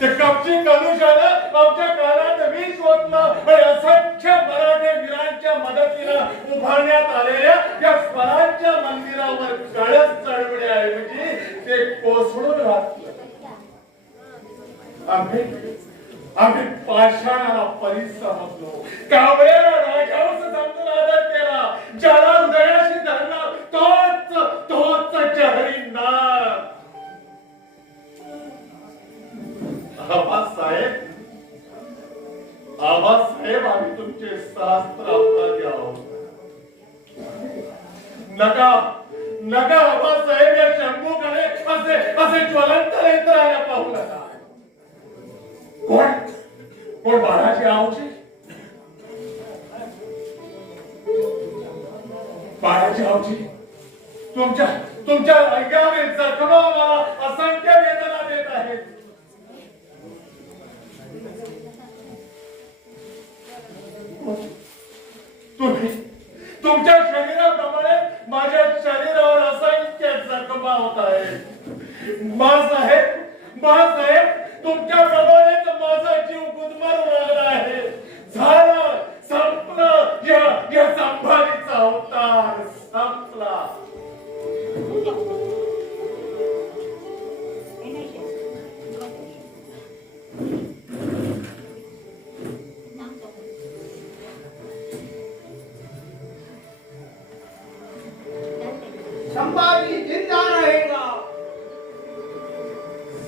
ते कपची कलुषानं आमच्या कानात विष ओतलं आणि असंख्य मराठे वीरांच्या मदतीनं उभारण्यात आलेल्या या स्वराज्य मंदिरावर कळस चढवण्याऐवजी ते कोसळून घातलं. आम्ही पाषाणाला परी समजलो, कावळ्याला राजावंश समजून आदर केला, ज्याला हृदयाशी धरला तोच जहरी नाग. आबासाहेब आम्ही तुमचे सहस्त्र अपराधी आहोत. नका आबासाहेब या शंभूकडे असे ज्वलंत नेत्राने पाहू नका. कोण बाळाची आवची? बाळाची आवची तुमच्या ऐकावरील जखमा मला असंख्य वेदना देत आहेत. तुमच्या शरीराप्रमाणे माझ्या शरीरावर असंख्य जखमा होत आहेत. बाळासाहेब तुमच्याप्रमाणेच माझा जीव गुदमरू लागला आहे. झालं, संपलं, या संभाजीचा अवतार संपला. संभाजी जिंदा रहेगा.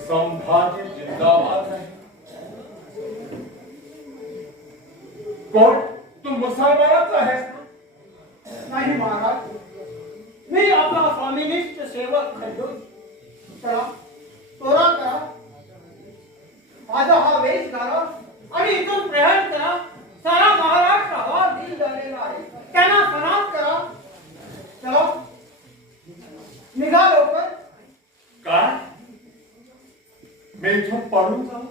संभाजी जिंदाबाद आहे. कोण तू मुसलमानच आहेस? नाही महाराज, मी आपला स्वामिनिष्ठ सेवक खंडोजी. चला तोरा करा, माझा हा वेश घाला आणि इथून प्रयाण करा. सारा महाराष्ट्र हवा दिल झालेला आहे, त्यांना सनात करा. चला निघा लवकर. काय मी इथून पळून जाऊ?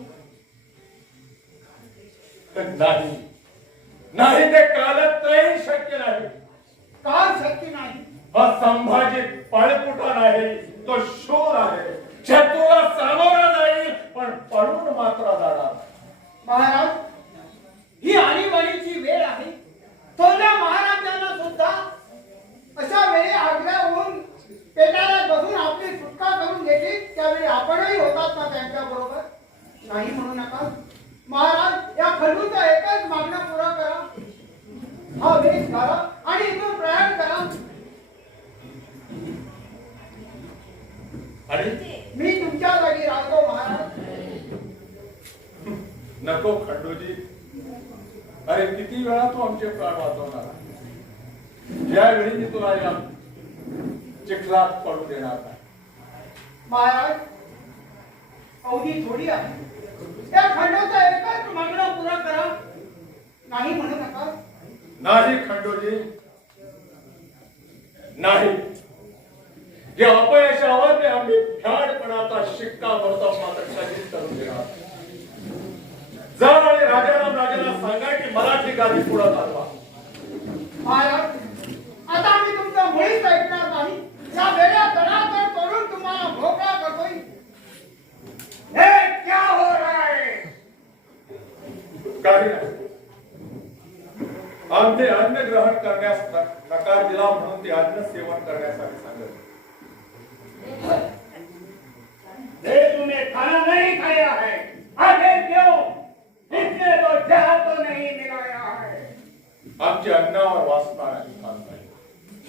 नाही ते कालत्रही शक्य नाही. काल शक्य नाही. हा संभाजी पळपुटा नाही, तो शूर आहे. शत्रूला सामोरा जाईल पण पळून मात्र जाणार. महाराज ही आणीबाणीची वेळ आहे. थोरल्या महाराजांना सुद्धा अशा वेळी आग्रा होऊन पेटाला बसून आपली सुटका करून घेतली, त्यावेळी आपणही होतात ना त्यांच्या बरोबर. नाही म्हणू नका महाराज. या खंडूचा एकच मागणं पुरा करा, हा वेश घाला आणि इथून प्रयाण करा. आणि मी तुमच्या जागी राहतो महाराज. नको खंडूजी, अरे किती वेळा तू आमचे प्राण वाचवणार? यावेळी मी तुला या चिखलात पडू देणार नाही. महाराज अवधी थोडी आहे. त्या खंडोचा एकच मागणं पुरा करा. नाही म्हणू नका. नाही खंडोजी, नाही. या अपयशावर आम्ही भ्याडपणाचा शिक्कामोर्तब मात्र कधीच करून देणार. जा आणि राजाला सांगा की मराठी गादी पुढे चालवा. महाराज आता आम्ही तुमचं मुळीच ऐकणार नाही. या वेळा तडातड तोडून तुम्हाला भोपळा करतोय. हे क्या हो रहा है? काही नाही. आम्ही अन्न ग्रहण करण्यास नकार दिला म्हणून ते अन्न सेवन करण्यासाठी सांगत. तूने खाना नहीं खाया है, आखिर क्यों? इसने तो जहर तो नहीं मिलाया है. आमच्या अन्नावर वासना नाही.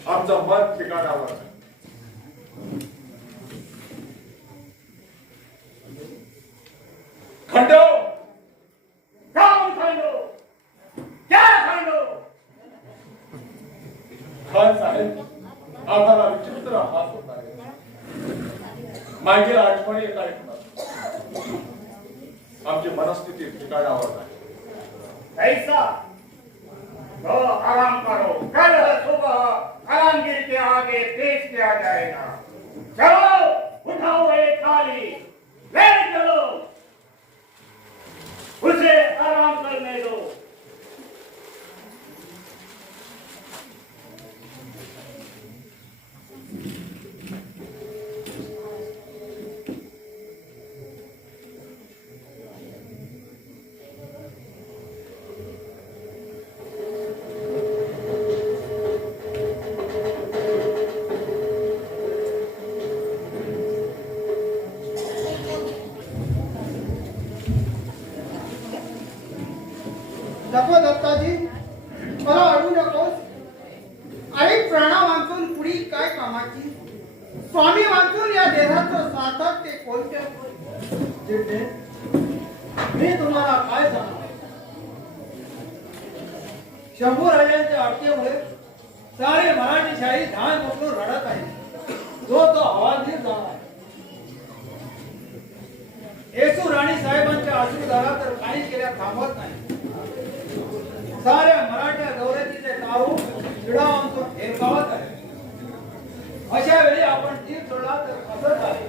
आमचं मत ठिकाणावर आहे. खंडो काम खंडो क्या खंडो खान साहेब आम्हाला विचित्र हात होत आहे. मागील आठवणी येत आहेत ना. आमची मनस्थिती ठिकाणावर आहे. ऐसा तो आराम करो, कल सुबह आलमगीर के आगे पेश किया जाएगा. चलो उठाओ एक थाली, ले चलो, उसे आराम करने दो. नको दत्ताजी, मला अडू नकोस. आई प्राणा वाचून पुढी काय कामाची? स्वामी वाचून या देहाचं सार्थक ते कोणत्या? चिडणे, मी तुम्हाला काय सांगू? शंभू राजांच्या अटकेमुळे सारी मराठी शाही धान पकडून रडत आहे. तो हवालदिल झाला आहे. येसू राणी साहेबांच्या आशीर्वादाला तर काही केल्या थांबत नाही. साऱ्या मराठ्या दौऱ्याचे तारू चिडावून हेरगावत आहे. अशा वेळी आपण तीर सोडला तर कसं आहे?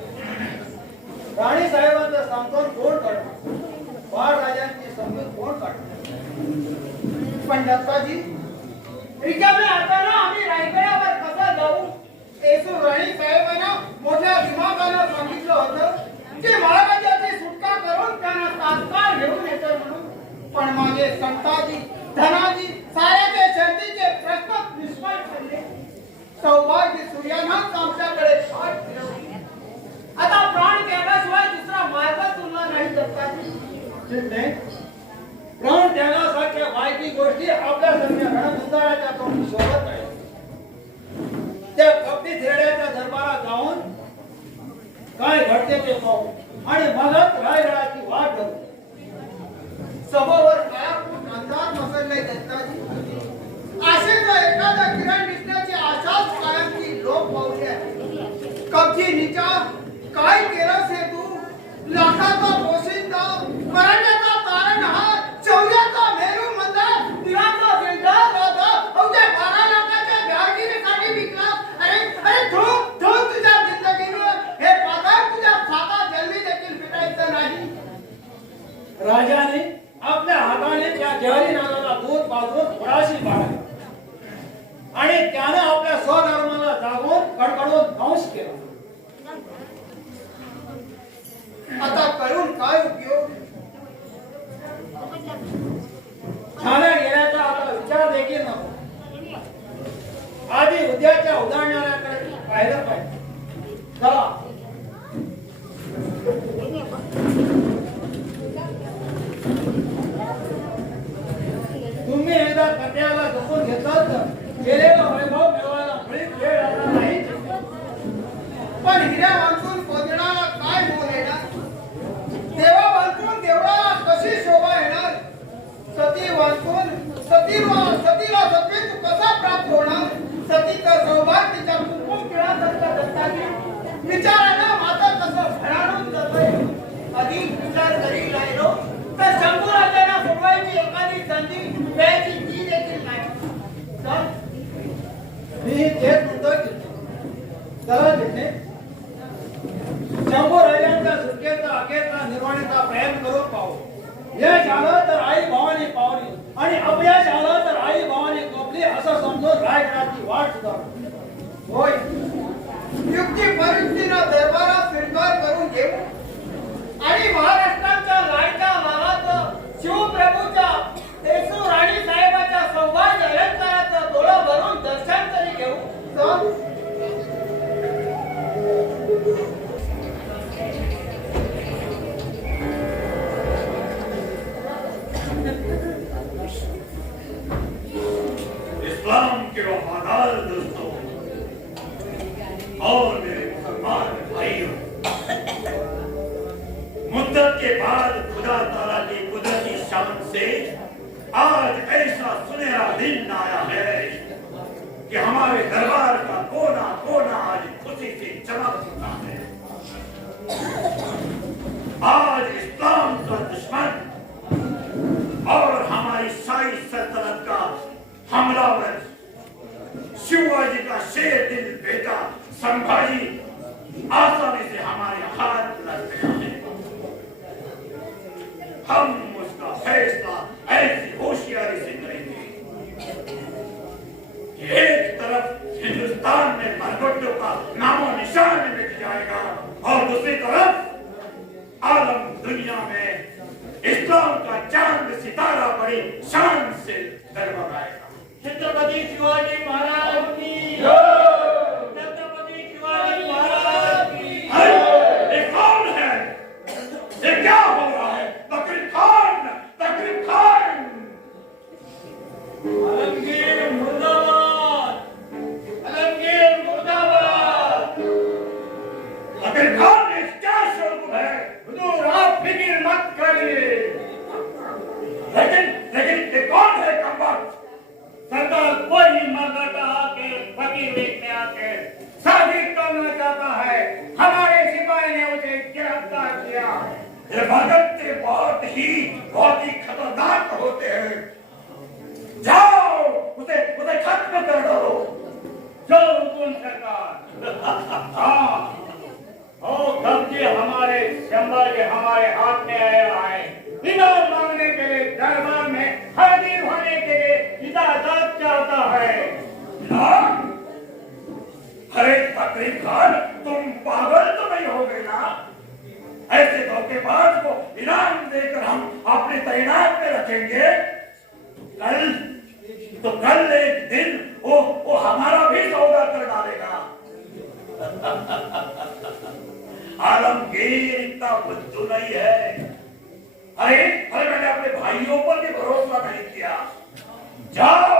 राणी साहेबांचं समतोल कोण करणार? बाळ राजांची समजूत कोण काढणार? पण दत्ताजी, रिकाम्या हातानं आम्ही रायगडावर कसं जाऊ? येसू राणी साहेबांना मोठ्या दिमागानं सांगितलं होतं की महाराजाची सुटका करून त्यांना तात्काळ घेऊन येतं म्हणून. पण मागे संताजी, धनाजी, साऱ्याचे शर्तीचे प्रश्न निष्फळ ठरले. सौभाग्य सूर्यानंच आमच्याकडे पाठ फिरवली. आता प्राण त्यागाशिवाय दुसरा मार्गच उरला नाही दत्ताजी. प्राण त्यागासारख्या वाईट गोष्टी आपल्या सगळ्या रणधुंदाळ्याच्या तोंडी शोभत नाही. त्या कपटी थेरड्याच्या दरबारात जाऊन काय घडते ते पाहू आणि मगच रायगडाची वाट धरू. सभोवर काळापूर अंधार पसरले दत्ताजी. आशेचा एखादा किरण दिसण्याची आशाच कायमची लोप पावली आहे. कब्जी निचा काय केलंस हे तू? लाखाचा पोशिंदा, मराठ्याचा तारणहार, शौर्याचा मेरू मंदार, दिलाचा दिलदार दादा, अवघ्या 12 लाखाच्या जहागिरीसाठी विकला. अरे धूम तुझ्या जिंदगीवर हे पाताळ तुझ्या खाता जन्मी देखील फिटायचं नाही. राजाने आपल्या हाताने त्या जहरी नागाला दूध पाजून फळाशी पाडले आणि त्याने आपल्या स्वधर्माला जागून कडकडून ध्वंस केला. आता करून काय उपयोग? झाल्या गेल्याचा आता विचार देखील नको. आधी उद्याच्या उदाहरणाकडे पाहिलं पाहिजे. चला. तुम्ही एकदा कट्याला जपून घेतलात तर गेलेला वैभव मिळवायला मुळीच वेळ लागणार नाही. पण हिऱ्या बांधून पोजणारा काय मोल येणार? देवा बांधून देवळाला कशी शोभा येणार? सती बांधून सतीला सत्वेतू कसा प्राप्त होणार? सतीचं सौभाग्य तिच्या कुंकुम किळासारखं दत्ताजी विचारानं माता कसं भराडून जातोय. अधिक विचार करी राहिलो तर शंभूराजांना सोडवायची एखादी संधी मिळायची ती देखील नाही. तर मी तेच म्हणतो की चला तिथे शंभूराजांच्या सुटकेचा अखेरचा निर्वाणीचा प्रयत्न करून पाहू. यश आलं तर आई भवानी पावली आणि अपयश आलं तर आई भवानी कोपली असं समजून रायगडाची वाट सुधारू. होय, युक्ती परिस्थितीनं दरबारात स्वीकार करून घेऊ आणि महाराष्ट्राच्या लाडक्या मानाचं शिवप्रभूच्या येसू राणी साहेबाच्या सौभाग्य अलंकाराचं डोळं भरून दर्शन तरी घेऊ. इस्लाम के वफादार दोस्तों, और मेरे मुसलमान भाइयों, मुद्दत के बाद खुदा ताला की कुदरती शान से आज ऐसा सुनहरा दिन आया है कि हमारे दरबार का कोना कोना आज खुशी से चमक चुका है। आज इस्लाम का दुश्मन और हमारी शाही सल्तनत का हमलावर शिवाजी का शेर दिल बेटा संभाजी आसानी से हमारे हाथ लग गया है। हम उसका फैसला ऐसी होशियारी से करेंगे कि एक तरफ हिंदुस्तान में मरकटों का नामो निशान मिट जाएगा और दूसरी तरफ आलम दुनिया में इस्लाम का चांद सितारा बड़ी शान से जगमगाएगा। छत्रपति शिवाजी महाराज की छत्रपति शिवाजी महाराज की। ये कौन है? ये क्या हो रहा है? तकरीर खान, तकरीर खान। आलमगीर मुर्दाबाद, आलमगीर मुर्दाबाद। तकरीर खान ने क्या शोर है? हुजूर आप फिक्र मत करिए। लेकिन ये कौन है कमबख्त? सरदार कोई मरकटा आके फकीर देखने आके साजिश करना चाहता है। हमारे सिपाही ने उसे गिरफ्तार किया है। ये भगत बहुत ही खतरनाक होते हैं। जाओ उसे खत्म कर दो। जो हुकुम सरकार। हाँ कब्जे हमारे संभाल हमारे हाथ में आया है। इनाम मांगने के लिए दरबार में हाजिर होने के लिए इजाजत चाहता है। अरे तकरीर खान, तुम पागल तो नहीं हो गए ना? ऐसे धोखेबाज को इनाम देकर हम अपने तैनात में रखेंगे। कल एक दिन वो हमारा भी सौदा कर डालेगा। आलमगीर इतना बुद्धू नहीं है। अरे मैंने अपने भाइयों पर भी भरोसा नहीं किया। जाओ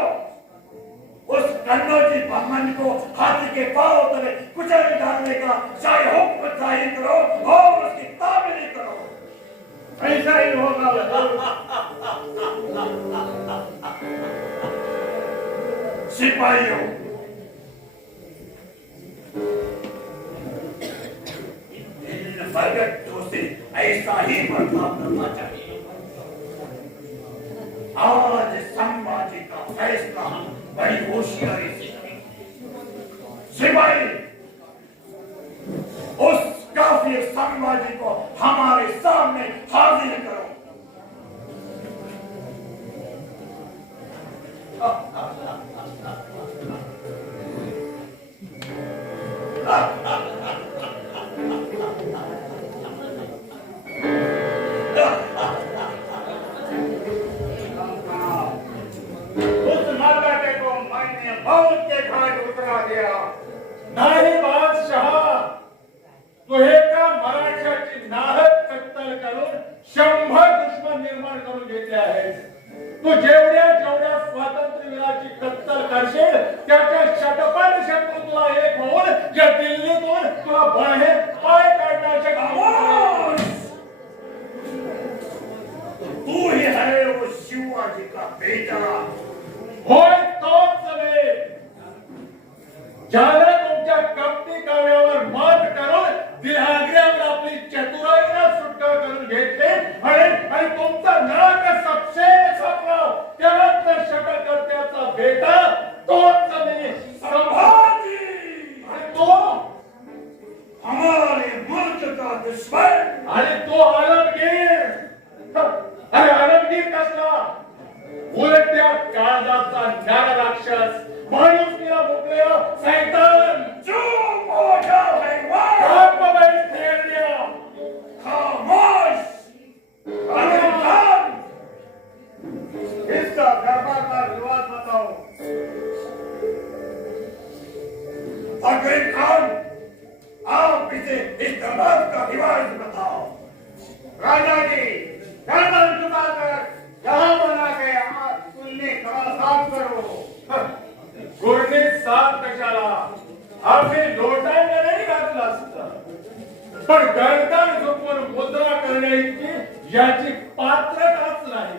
उस कन्नौजी बम्मन को हाथी के पांव तले कुचल डालने का चाहे हुक्म जाहिर करो और उसकी तामील करो। ऐसा ही होगा। सिपाहियों, इन बरगट्टों से ऐसा ही बर्ताव करना चाहिए। आज संभाजी का फैसला बड़ी होशियारी से करेंगे। सिपाही, उस काफिर संभाजी को हमारे सामने हाजिर करो। उस मरकटे को मैंने मौत के घाट उतरा दिया। नाही बादशाह तुहेका मराठ्याची नाहक कत्तल करून 100 दुश्मन निर्माण करून घेतले आहेत। तू जेवढ्या स्वातंत्र्यवीराची कत्तल करशील त्याच्या शतपट शत्रू तुला एक होऊन या दिल्लीतून तुला बाहेर पाय काढण्याचे खामोश! तू ही है वो शिवाजी का बेटा। होय तोच रे ज्याने तुमच्या कपटी काव्यावर मात करून दिलाग्र्यावर आपली चतुराईला सुटका करून घेतले आणि तुमचा नाक सबसे सापराव त्यानंतर शककर्त्याचा बेटा तोच मी संभाजी! आणि तो हमारे मुल्क का दुश्मन। आणि तो आलमगीर। अरे आलमगीर कसला? उलट्या काळजाचा नर राक्षस, माणूस तिला भुकलेला सैतान। चुप हो जाओ हैवान! आप बैठ ठेर खामोश! तकरीर खान, इसका दरबार का रिवाज बताओ। तकरीर खान, आप इसे इस दरबार का रिवाज बताओ। राजा जी गर्दन झुकाकर यहाँ बना के तुमने कड़ा साफ करो। गुरने साफ कशाला? आपने लोटांगणे पण गर्दन झुकवून मुद्रा करण्याची याची पात्रताच नाही.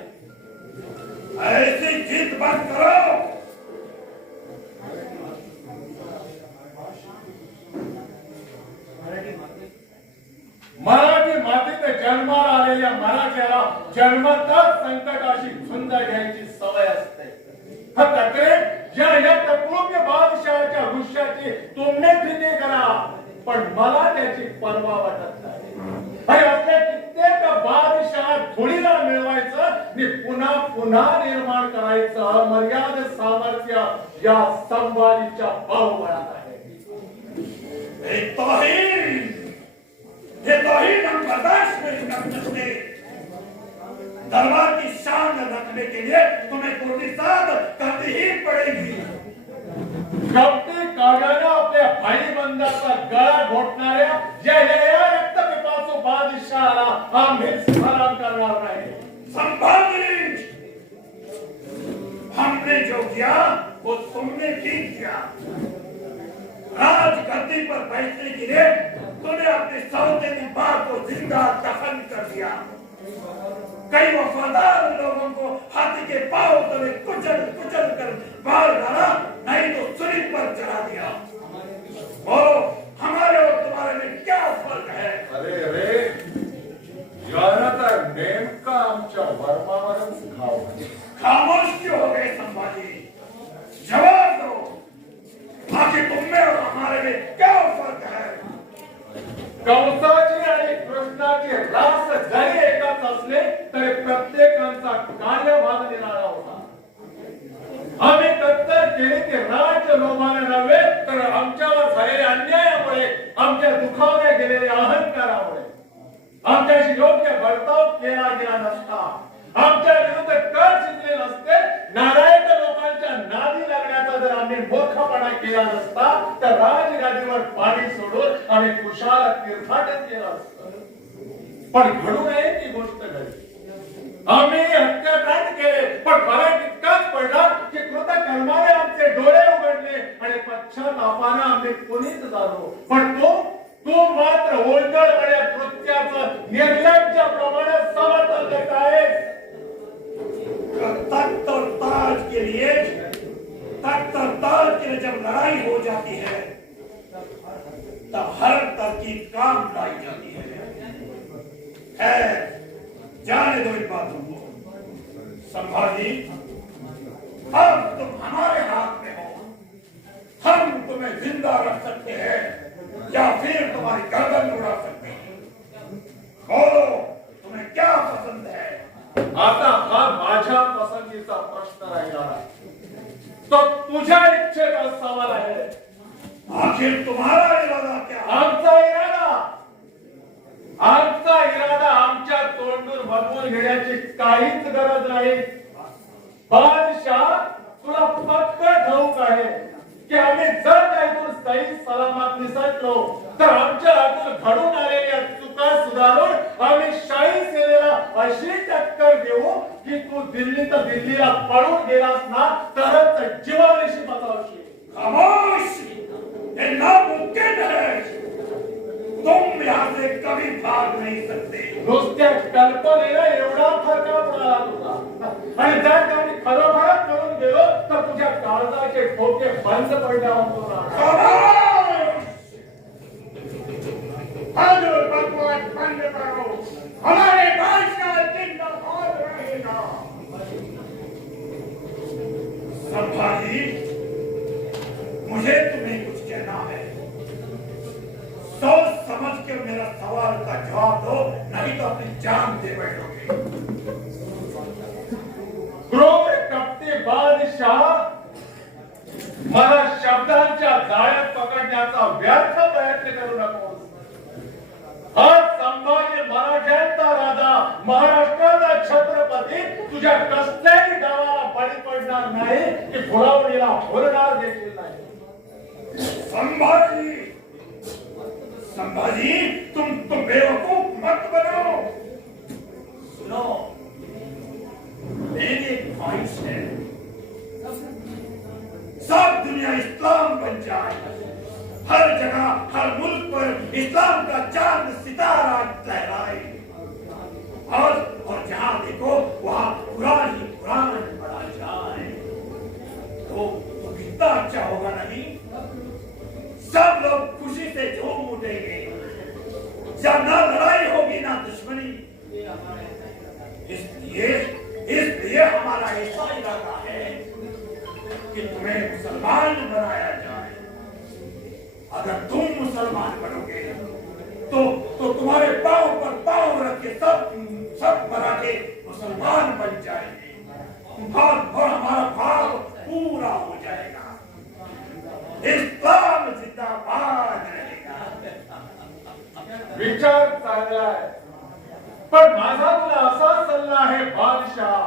ऐसी जिद बंद करो. मराठी मातीत जन्माला आलेल्या मराठ्याला जन्मतःच संकटाशी झुंज घ्यायची सवय असते. हा तक्रे या टकलुके बादशाहाच्या वृक्षाची तुम्ही फिटे करा, पण मला त्याची पर्वा वाटत नाही. आणि आपल्या कित्येक बादशाह धुळीला मिळवायचं आणि पुन्हा पुन्हा निर्माण करायचं मर्याद सामर्थ्य या संभाजीच्या बाहुबळात आहे. ये तौहीन हम बर्दाश्त नहीं कर सकते. दरबार की शान रखने के लिए तुम्हें कुर्दिसात करनी ही पड़ेगी. कपटी काव्याने आपल्या भाईबंदाचा गळा घोटणाऱ्या या रक्त पिपासू बादशाहाला आम्ही सलाम करणार नाही. संभाजी, हमने जो किया वो तुमने ठीक किया. राजगद्दी पर बैठने के लिए तूने अपने सौतेली मां को जिंदा दफन कर दिया. कई वफादार लोगों को हाथी के पांव तले कुचल कुचल कर मार डाला, नहीं तो सूली पर चढ़ा दिया. बोलो, हमारे और तुम्हारे में क्या फर्क है? अरे यार तर नेमका आमच्या वर्मावरच घाव. खामोश क्यों हो गए संभाजी? जवाब दो. आखिर तुम में और हमारे में क्या फर्क है? कंसाची आणि कृष्णाची रास जरी एकच असले तरी प्रत्येकांचा कार्यभाग निराळा होता. आम्ही कत्तर केली की राज्य लोभाने नव्हे, तर आमच्यावर झालेल्या अन्यायामुळे, आमच्या दुखावल्या गेलेल्या अहंकारामुळे. आमच्याशी योग्य वर्ताव केला गेला नसता, आमच्या विरुद्ध कर शिकले नसते, नारायण लोकांच्या नादी लागण्याचा जर आम्ही मूर्खपणा केला नसता, तर राजगादीवर पाणी सोडून आम्ही कुशाल तीर्थाटन केलं असतं. पण घडू नये ती गोष्ट घडली. आम्ही हत्याकांड केले, पण फरक इतकाच पडला की कृतकर्माने आमचे डोळे उघडले आणि पश्चातापाने आम्ही पुनीत झालो. पण तू मात्र ओलगडपणे कृत्याचं निर्लज्जप्रमाणे समर्थन देत आहेस. तख्त और ताज के लिए जब लड़ाई हो जाती है तब हर तरकीब काम लाई जाती है. जाने दो इन बातों को. संभाजी, अब तुम हमारे हाथ में हो. हम तुम्हें जिंदा रख सकते हैं या फिर तुम्हारी गर्दन उड़ा सकते हैं. बोलो, तुम्हें क्या पसंद है? आता हा माझ्या पसंतीचा प्रश्न राहिला नाही, तो तुझ्या इच्छेचा सवाल आहे. आखिर तुम्हारा इरादा क्या? आमचा इरादा आमच्या तोंडून बनवून घेण्याची काहीच गरज नाही. बादशाह, तुला फक्त ठाऊक आहे की आम्ही जर त्यातून सही सलामत निसटलो तर आमच्या हातून घडून आलेल्या चुका सुधारून आम्ही शाही सेनेला अशी टक्कर देऊ की तू दिल्लीला पळून गेलास ना तरच जीवानिशी बचावशील. खामोश! ये नामुमकिन है. तुम यहाँ से कभी भाग नहीं सकते. नुसत्या कल्पनेला एवढा फरका पडला तुझा, आणि जर आम्ही खरोखरच करून गेलो तर तुझ्या काळजाचे ठोके बंद पडल्यावर बकवास बंद करो. हमारे बादशाह जिंदाबाद रहेगा. संभाजी, मुझे तुम्हें कुछ कहना है. सोच समझ के मेरा सवाल का जवाब दो, नहीं तो अपनी जान दे बैठोगे. क्रूर कपटी बादशाह, मला शब्दांच्या जाळ्यात पकडण्याचा व्यर्थ प्रयत्न करू नकोस. आज संभाजी मराठ्यांचा राजा, महाराष्ट्राचा छत्रपती तुझ्या कसल्याही गावाला बळी पडणार नाही की फुलावणीला होरणार देखील नाही. संभाजी, तुम बेवकूफ मत बनो. सुनो, मेरी एक ख्वाहिश है, सब दुनिया इस्लाम बन जाए. हर जगह, हर मुल्क पर इस्लाम का चांद इसलिए इसलिए हमारा ऐसा इरादा है कि तुम्हें मुसलमान बनाया जाए। अगर तुम मुसलमान बनोगे तो तुम्हारे पांव पर पांव रख के सब मराठे मुसलमान बन जाएंगे और हमारा भाव पूरा हो जाएगा। इस्लाम जिंदाबाद रहेगा। विचार चांगला आहे, पण माझा तुला असा सल्ला आहे बादशाह,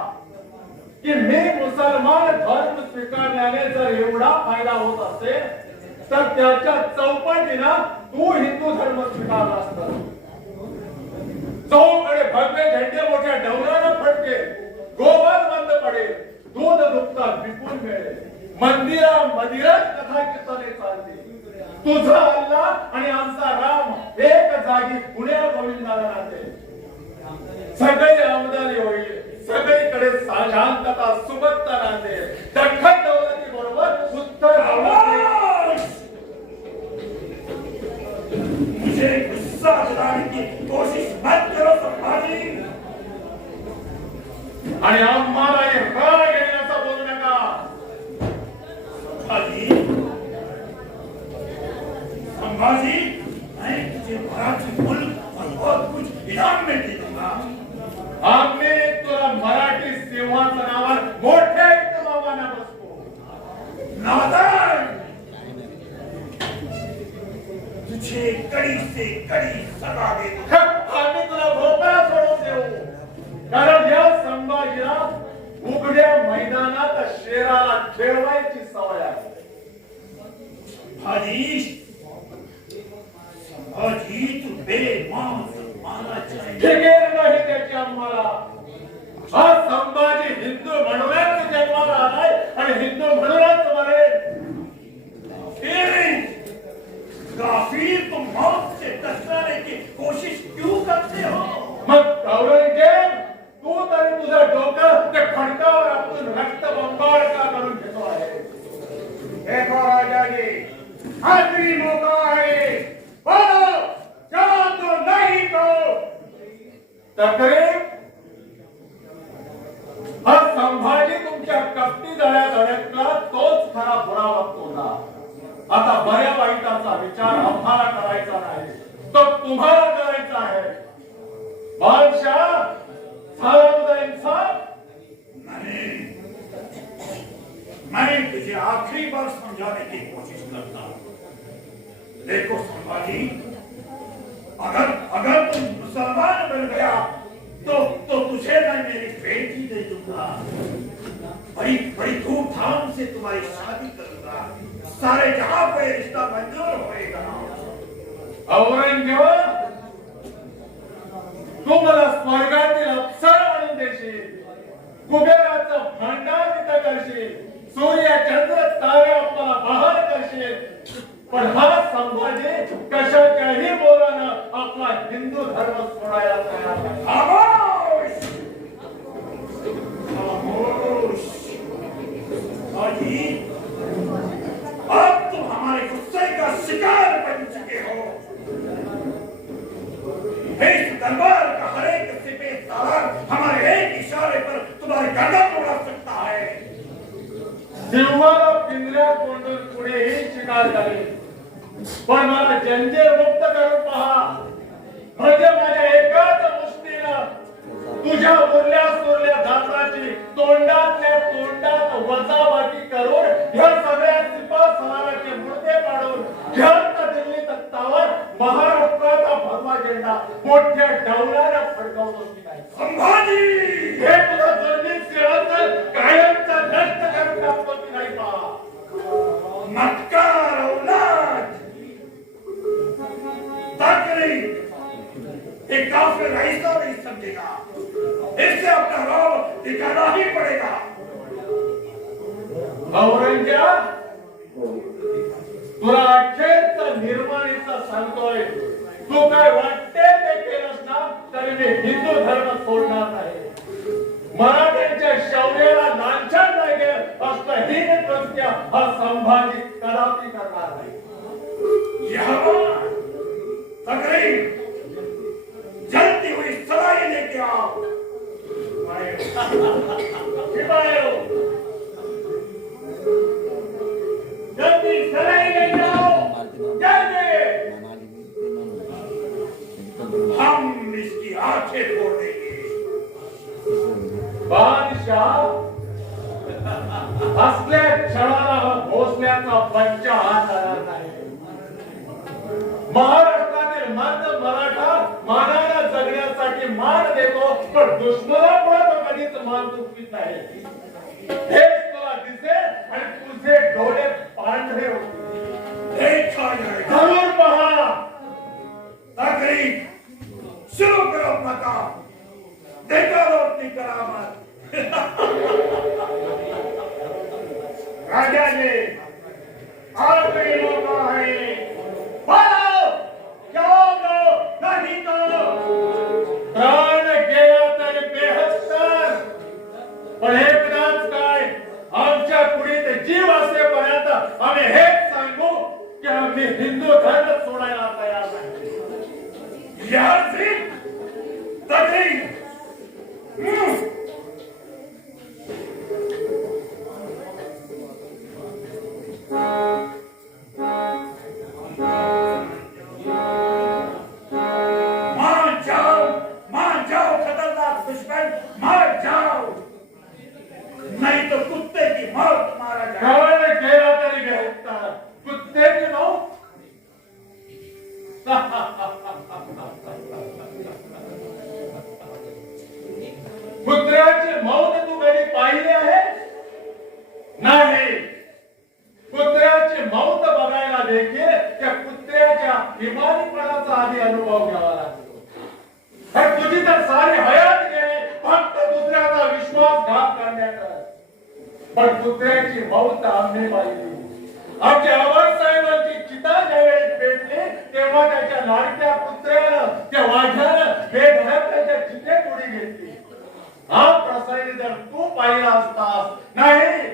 की मी मुसलमान धर्म स्वीकारल्याने जर एवढा फायदा होत असेल तर त्याच्या चौपटीनं तू हिंदू धर्म स्वीकारला असता। चौकडे भगवे झेंडे मोठ्या डवरानं फटके, गोबर बंद पडेल, दूध दुभता विपुल मिळेल, मंदिरात कथा कीर्तने चालतील, तुझा अल्लाह आणि आमचा राम एक जागी पुण्या गोविंदाला नाचेल, सगळी आमदानी होईल, सगळीकडे शांतता सुबत्ता नाचेल, दख्खन दौलती बरोबर उत्तर मुझे गुस्सा दिलाने की कोशिश मत करो संभाजी। आणि आम्हाला हे राग येण्याचं बोलू नका। संभाजी, मैं तुझे मराठी मुल्क और बहुत कुछ इनाम में दे दूंगा। आम्ही तुला मराठी सिंहासनावर मोठ्या इतमामाने बसतो। नादान, तुझे कड़ी से कड़ी सजा दे दूंगा। आम्ही तुला भोपळा सोडून देऊ, कारण या संभाजीला उघड्या मैदानात शेराला खेळवायची सवय आहे। संभाजी तू बेमान माना चाहिए। फिकीर नाही त्याची आम्हाला। हा संभाजी हिंदू म्हणूनच जन्माला आलाय आणि हिंदू म्हणूनच मरेल। काफिर तुम मौत से टकराने की कोशिश क्यों करते हो? मग औरंगजेब, तू तरी तुझं डोकं त्या खडकावर आपलं रक्त बंबाळ का करून घेतो आहे? देखो राजा जी, आखिरी मौका है, बोलो क्या तो नहीं तो। तकरीब हा संभाजी तुमच्या कपटी जाळ्यात अडकला, तोच खरा बुरा वक्त होता। आता बऱ्या वाईटाचा विचार आम्हाला करायचा नाही, तो तुम्हाला करायचा आहे। बादशाह, सारा तुझा इंसाफ। मैं तुझे आखिरी बार समझाने की कोशिश करता हूं। देखो संभाजी, अगर तुम मुसलमान बन गया तो तुझे मैं मेरी बेटी दे दूंगा, बड़ी बड़ी धूमधाम से तुम्हारी शादी करूंगा, सारे जहां पे रिश्ता मंजूर होएगा। औरंगजेब, तू मला स्वर्गातील अप्सरा आणून देशील, कुबेराचं भांडार तिथं करशील, सूर्य चंद्र तारे आपल्याला बहार करशील, पण हा संभाजी कशाच्याही बोलानं आपला हिंदू धर्म सोडायला तयार नाही। खामोश, खामोश। संभाजी, अब तुम हमारे गुस्से का शिकार बन चुके हो। इस दरबार का हर एक सिपह सालार हमारे एक इशारे पर तुम्हारी गर्दन उड़ा सकता है। सिंहाला पिंजऱ्यात कोंडून पुढेही शिकार करेल, पण मला जंजीर मुक्त करून पहा, म्हणजे माझ्या एकाच मुष्टीनं तुझ्या उरल्या सुरल्या दाताची तोंडातल्या तोंडात वजाबाकी करून ह्या सगळ्या सिपा सलाराचे मुर्दे पाडून घ्यात दिल्ली तख्तावर महाराष्ट्राचा भगवा झेंडा मोठ्या डौलानं फडकवतो की नाही? संभाजी, हे तुझं जुलमी सिंहासन कायमचा नष्ट करून टाकतो की नाही पहा? मक्कार औलाद, तकरीब, एक काफिर ऐसा नहीं समझेगा, इससे अपना रौब दिखाना ही पड़ेगा। औरंगजेब, तुला अखेरचा निर्माणीचा सांगतोय, तू काय वाटते ते केलंस ना तरी मी हिंदू धर्म सोडणार नाही। मराठ्यांच्या शौर्याला लांछन लागेल असं हीन कृत्य हा संभाजी कदापि करणार नाही। यहाँ तकरीब, जलती हुई सलाइयां लेके आ। आंखें फोड़ देंगे। बादशाह असल्या क्षणाला भोसल्याचा पंचा हात आला नाही. महाराष्ट्रातील मर्द मराठा मानाला जगण्यासाठी मान देतो, पण दुश्मनापुढे तो कधीच मान चुकवीत नाही. हेच तुला दिसेल आणि तुझे डोळे पांढरे होतील. देखा जाएगा। जरूर पहा. तकरीब शुरू करो अपना काम, दिखाओ अपनी करामत। राजा जी, आखिरी मौका है, बोलो, जाओ नहीं तो प्राण गेला तरी बेहत्तर, पण एकदाच काय, आमच्या पुढे जीव असेपर्यंत आम्ही हेच सांगू की आम्ही हिंदू धर्म सोडायला तयार नाही. यार सिंह, तकरीब मान जाओ खतरनाक दुश्मन, मार जाओ, नहीं तो कुत्ते की मौत मारा जाए। प्राण गेला तरी बेहत्तर, कुत्त्याची मौत. कुत्र्याची मौत तू कधी पाहिली आहे? नाही. कुत्र्याची मौत बघायला देखील त्या कुत्र्याच्या इमानीपणाचा आधी अनुभव घ्यावा लागतो. तुझी तर सारी हयात गेली फक्त दुसऱ्याचा विश्वासघात करण्याचा. पण कुत्र्याची मौत आम्ही पाहिली. आमच्या आबासाहेबांची चिता ज्यावेळेस पेटली तेव्हा त्याच्या लाडक्या कुत्र्यानं त्या वाघ्यानं बेधडक त्याच्या चितेपुढे घेतली. हा प्रसंग जर तू पाहिला असतास, नाही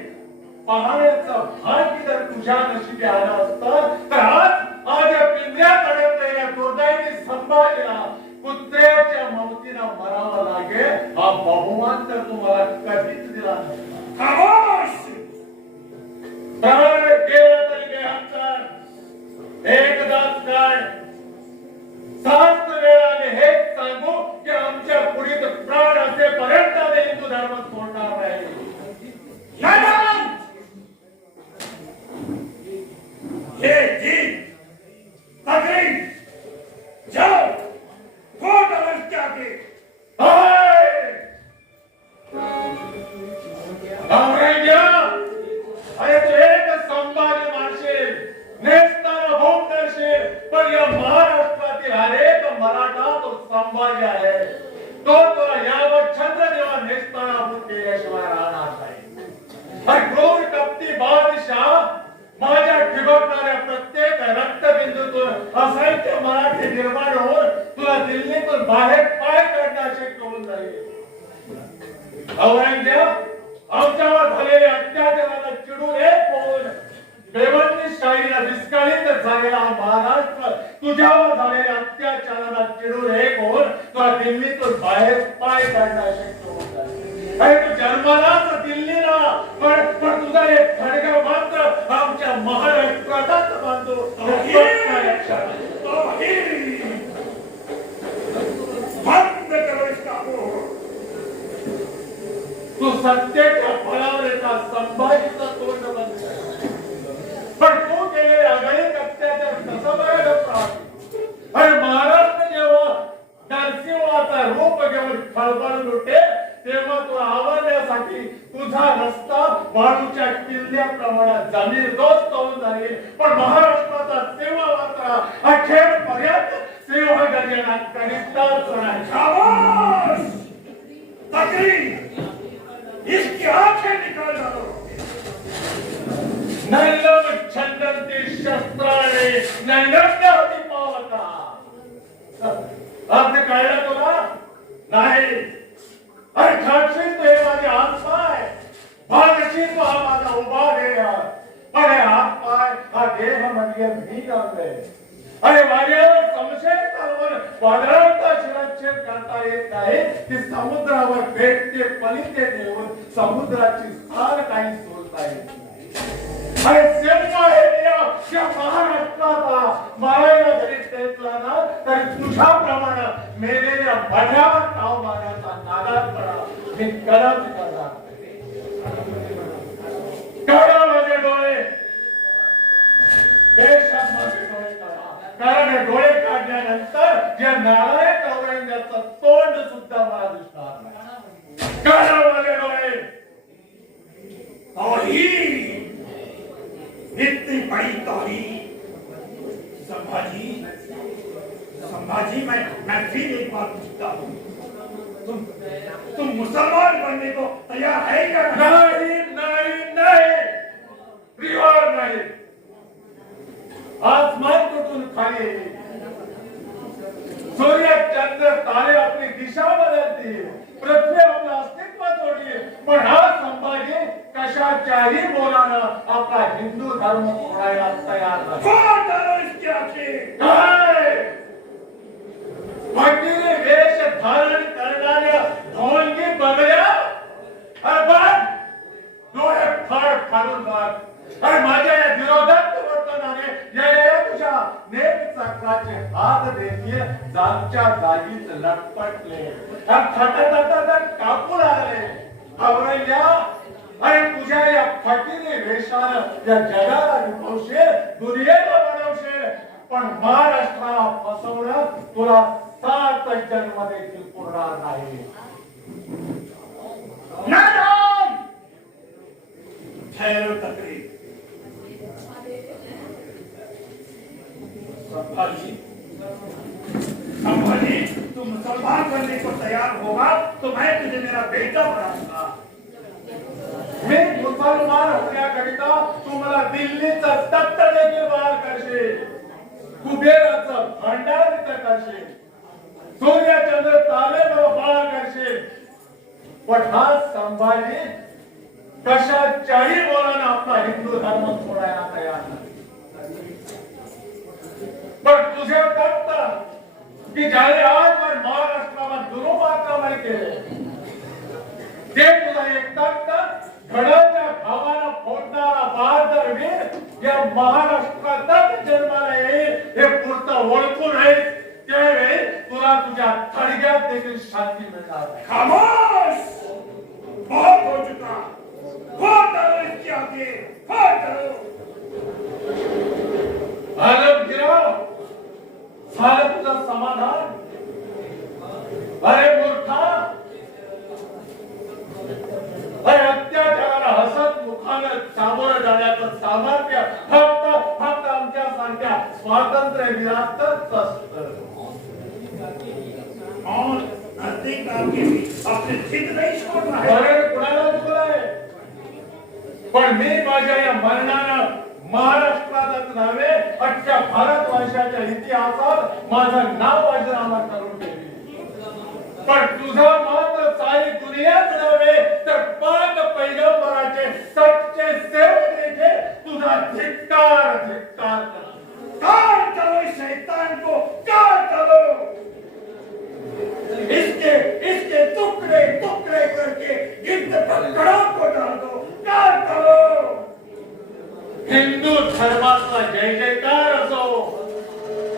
पाहण्याचं भाग्य जर तुझ्या नशिबी आलं असतं, तर आज या पिंजऱ्याकडे दुर्दैवी संभाजीला कुत्र्याच्या मौतीनं मरावं लागेल हा बहुमान तर तुम्हाला कधीच दिला नाही. खामोश, प्राण गेला तरी बेहत्तर, एकदाच काय 7 वेळाने हेच सांगू की आमच्या पुढील प्राण असेपर्यंत आम्ही हिंदू धर्म सोडणार नाही. शाबाश! ये जीत, तकरीब, जाओ, कोर्ट अरेस्ट जाके। अरे तू एक संभाजी मानशील, नेसताना भोग करशील, पण या महाराष्ट्रातील अनेक मराठा तो संभाजी आहे. तो तुला यावर चंद्रदेवा नेसताना भोग केल्याशिवाय राहणार नाही. अरे क्रूर कपटी बादशाह, माझ्या ठिबकणाऱ्या प्रत्येक रक्तबिंदूतून असंख्य मराठी निर्माण होऊन तुला दिल्लीतून बाहेर पाय काढणं शक्य होऊन जाईल. औरंगजेब आमच्यावर झालेल्या अत्याचाराला चिडून एक होऊन बेबंदीशाहीला विस्कळीत झालेला महाराष्ट्र तुझ्यावर झालेल्या अत्याचाराला चिडून एक होऊन तुला दिल्लीतून बाहेर पाय काढणं शक्य होऊन जाईल. अरे तू जन्मालाच दिल्लीला, पण तुझा एक खडगा मात्र आमच्या महाराष्ट्रात बांधतो. बंद करो इसका मुंह। तू सत्तेच्या फळावर येता संभाजीचा तोंड बंद कर. पण तू केलेले अगणित अत्याचार कसं बरं पाहतो. अरे महाराष्ट्र जेव्हा नरसिंहाचा रूप घेऊन खळबळून उठे तेव्हा तुला आवडण्यासाठी तुझा रस्ता वाळूच्या किल्ल्याप्रमाणे जमीरदोस्त होऊन जाईल. पण महाराष्ट्राचा सेवा मात्र अखेरपर्यंत सेवा गर्जना करीतच राहील. खामोश, तकरीब, इसकी आंखें निकाल डालो। नैलम छंदन्ति शस्त्राणे नैनम्याति पावता. अर्थ कळला तुला? नाही. अरे ठाकशील तू हे माझे हात पाय, भागशील तू हा माझा उभा देह. अरे हात पाय हा देह म्हणजे मी नव्हे. अरे माझ्यावर संशय चालवून वादळांचा शिरच्छेद करता येत नाही की समुद्रावर भेटते पलिते देऊन समुद्राची सार काही सोडता येत नाही. अरे जन्म हे या महाराष्ट्राचा मारायला जरी टेकला ना तरी तुझ्याप्रमाणे मेलेल्या भल्यावर ताव मारण्याचा नादात पडा मी कदाच करणार काढा माझे डोळे बेशक माझे डोळे काढा कारण हे डोळे काढल्यानंतर या नालायक औरंग्याचं तोंड सुद्धा मला दिसणार नाही काढा माझे डोळे तौहीद, इतनी बड़ी तौहीद। संभाजी, संभाजी, मैं फिर एक बात पूछता हूँ, तुम मुसलमान बनने को तैयार है क्या? नहीं नहीं नहीं रिवार नहीं आसमान तुटून खाली सूर्य चंद्र तारे अपनी दिशा बदलतील पृथ्वी आपलं अस्तित्व सोडली पण हा संभाजी कशाच्याही बोलानं आपला हिंदू धर्म सोडायला तयार नाही कौन डालो इसके आगे? काय? फकीरी वेश धारण करणाऱ्या ढोलकी बगड्या अरे बघ डोळे फाड फाडून बघ अरे माझ्या या विरोधात वर्तनाने या तुझ्या नेट चक्राचे हात देखील जागच्या जागीच लटपटले थटथटथट कापू लागले औरंग्या अरे तुझ्या या फकीरी वेशानं या जगाला लुटवशील दुनियेला बनवशील पण महाराष्ट्राला फसवणं तुला 7 जन्म देखील पुरणार नाही नादान! ठहरो तकरीर। संभाजी, संभाजी, तू मुसलमान बनने को तैयार होगा तो मैं तुझे मेरा बेटा बनाऊंगा। मी मुसलमान होण्याकरिता तू मला दिल्लीचं तख्त देखील बहाल करशील कुबेराचं भांडार करशील सूर्य चंद्र तारे बहाल करशील पण हा संभाजी कशाच्याही बोलानं आपला हिंदू धर्म सोडायला तयार नाही पण तुझे तख्त की ज्याने आजवर महाराष्ट्राला दुरुम आक्रमण केले ते तुला एक तख्त घडाच्या भावाला फोडणारा बहादर वीर या महाराष्ट्रातच जन्माला येईल हे पुरतं ओळखून राहील त्यावेळी तुला तुझ्या थडग्यात देखील शांती मिळणार नाही खामोश! बहुत हो चुका। कौन डालो इसके आगे? कौन डालो? आलमगिराव झालं तुझं समाधान अरे मूर्खा अरे अत्याचाराला हसत मुखानं सामोरं जाण्याचं सामर्थ्य फक्त आमच्यासारख्या स्वातंत्र्य वीरातच असतं और नजदीक आपके भी अपने जिद नहीं छोड़ना है। बरं कुणाला चुकलंय पण मी माझ्या या मरणानं महाराष्ट्रातच नव्हे अख्ख्या भारतवर्षाच्या इतिहासात माझं नाव अजरामर करून ठेवले पण तुझा मात्र सारी दुनियाच नव्हे तर पाक पैगंबराचे सच्चे सेवक देखील तुझा धिक्कार धिक्कार काट डालो इस शैतान को, काट डालो। इसके टुकड़े टुकड़े करके गिद्ध पकड़ों को डाल दो, काट डालो। हिंदू धर्माचा जय जयकार असो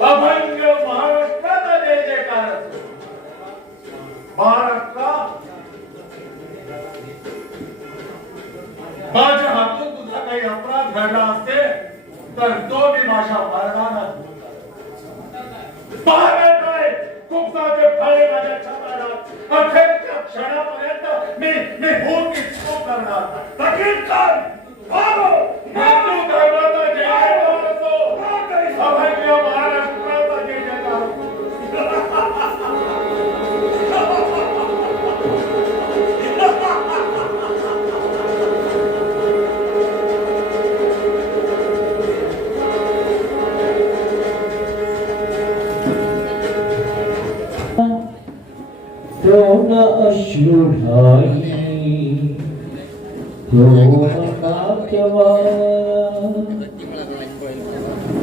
अभंग महाराष्ट्राचा जय जयकार असो महाराष्ट्रात माझ्या हातून तुझा काही अपराध घडला असेल तर तो मी माझ्या मरणानं पाहणार कुपसाचे फळे माझ्या छाताडात अखेरच्या क्षणापर्यंत मी होती चूक करणार नाही. वकील खान, भागो! हिंदू धर्माचा जय जयकार असो अभंग महाराष्ट्राचा जय जयकार असो द्रोण अश्रु ढाई द्रोण नाट्यवाया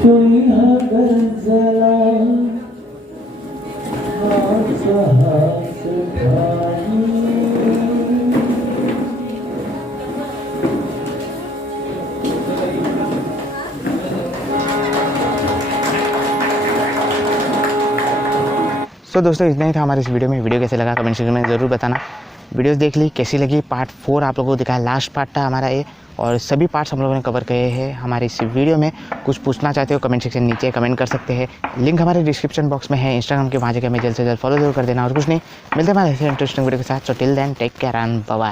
तुझ्या गरजला हास हास ठाई सो दोस्तों इतना ही था हमारे इस वीडियो में। वीडियो कैसे लगा कमेंट सेक्शन में ज़रूर बताना। वीडियोस देख ली कैसी लगी, पार्ट 4 आप लोगों को दिखाया, लास्ट पार्ट था हमारा ये, और सभी पार्ट्स हम लोगों ने कवर किए हैं हमारे इस वीडियो में। कुछ पूछना चाहते हो कमेंट सेक्शन नीचे कमेंट कर सकते हैं, लिंक हमारे डिस्क्रिप्शन बॉक्स में है इंस्टाग्राम के, वहाँ जाकर हमें जल्द से जल्द फॉलो जरूर कर देना। और कुछ नहीं, मिलते हैं हमारे ऐसे इंटरेस्टिंग वीडियो के साथ। So till then take care and bye bye.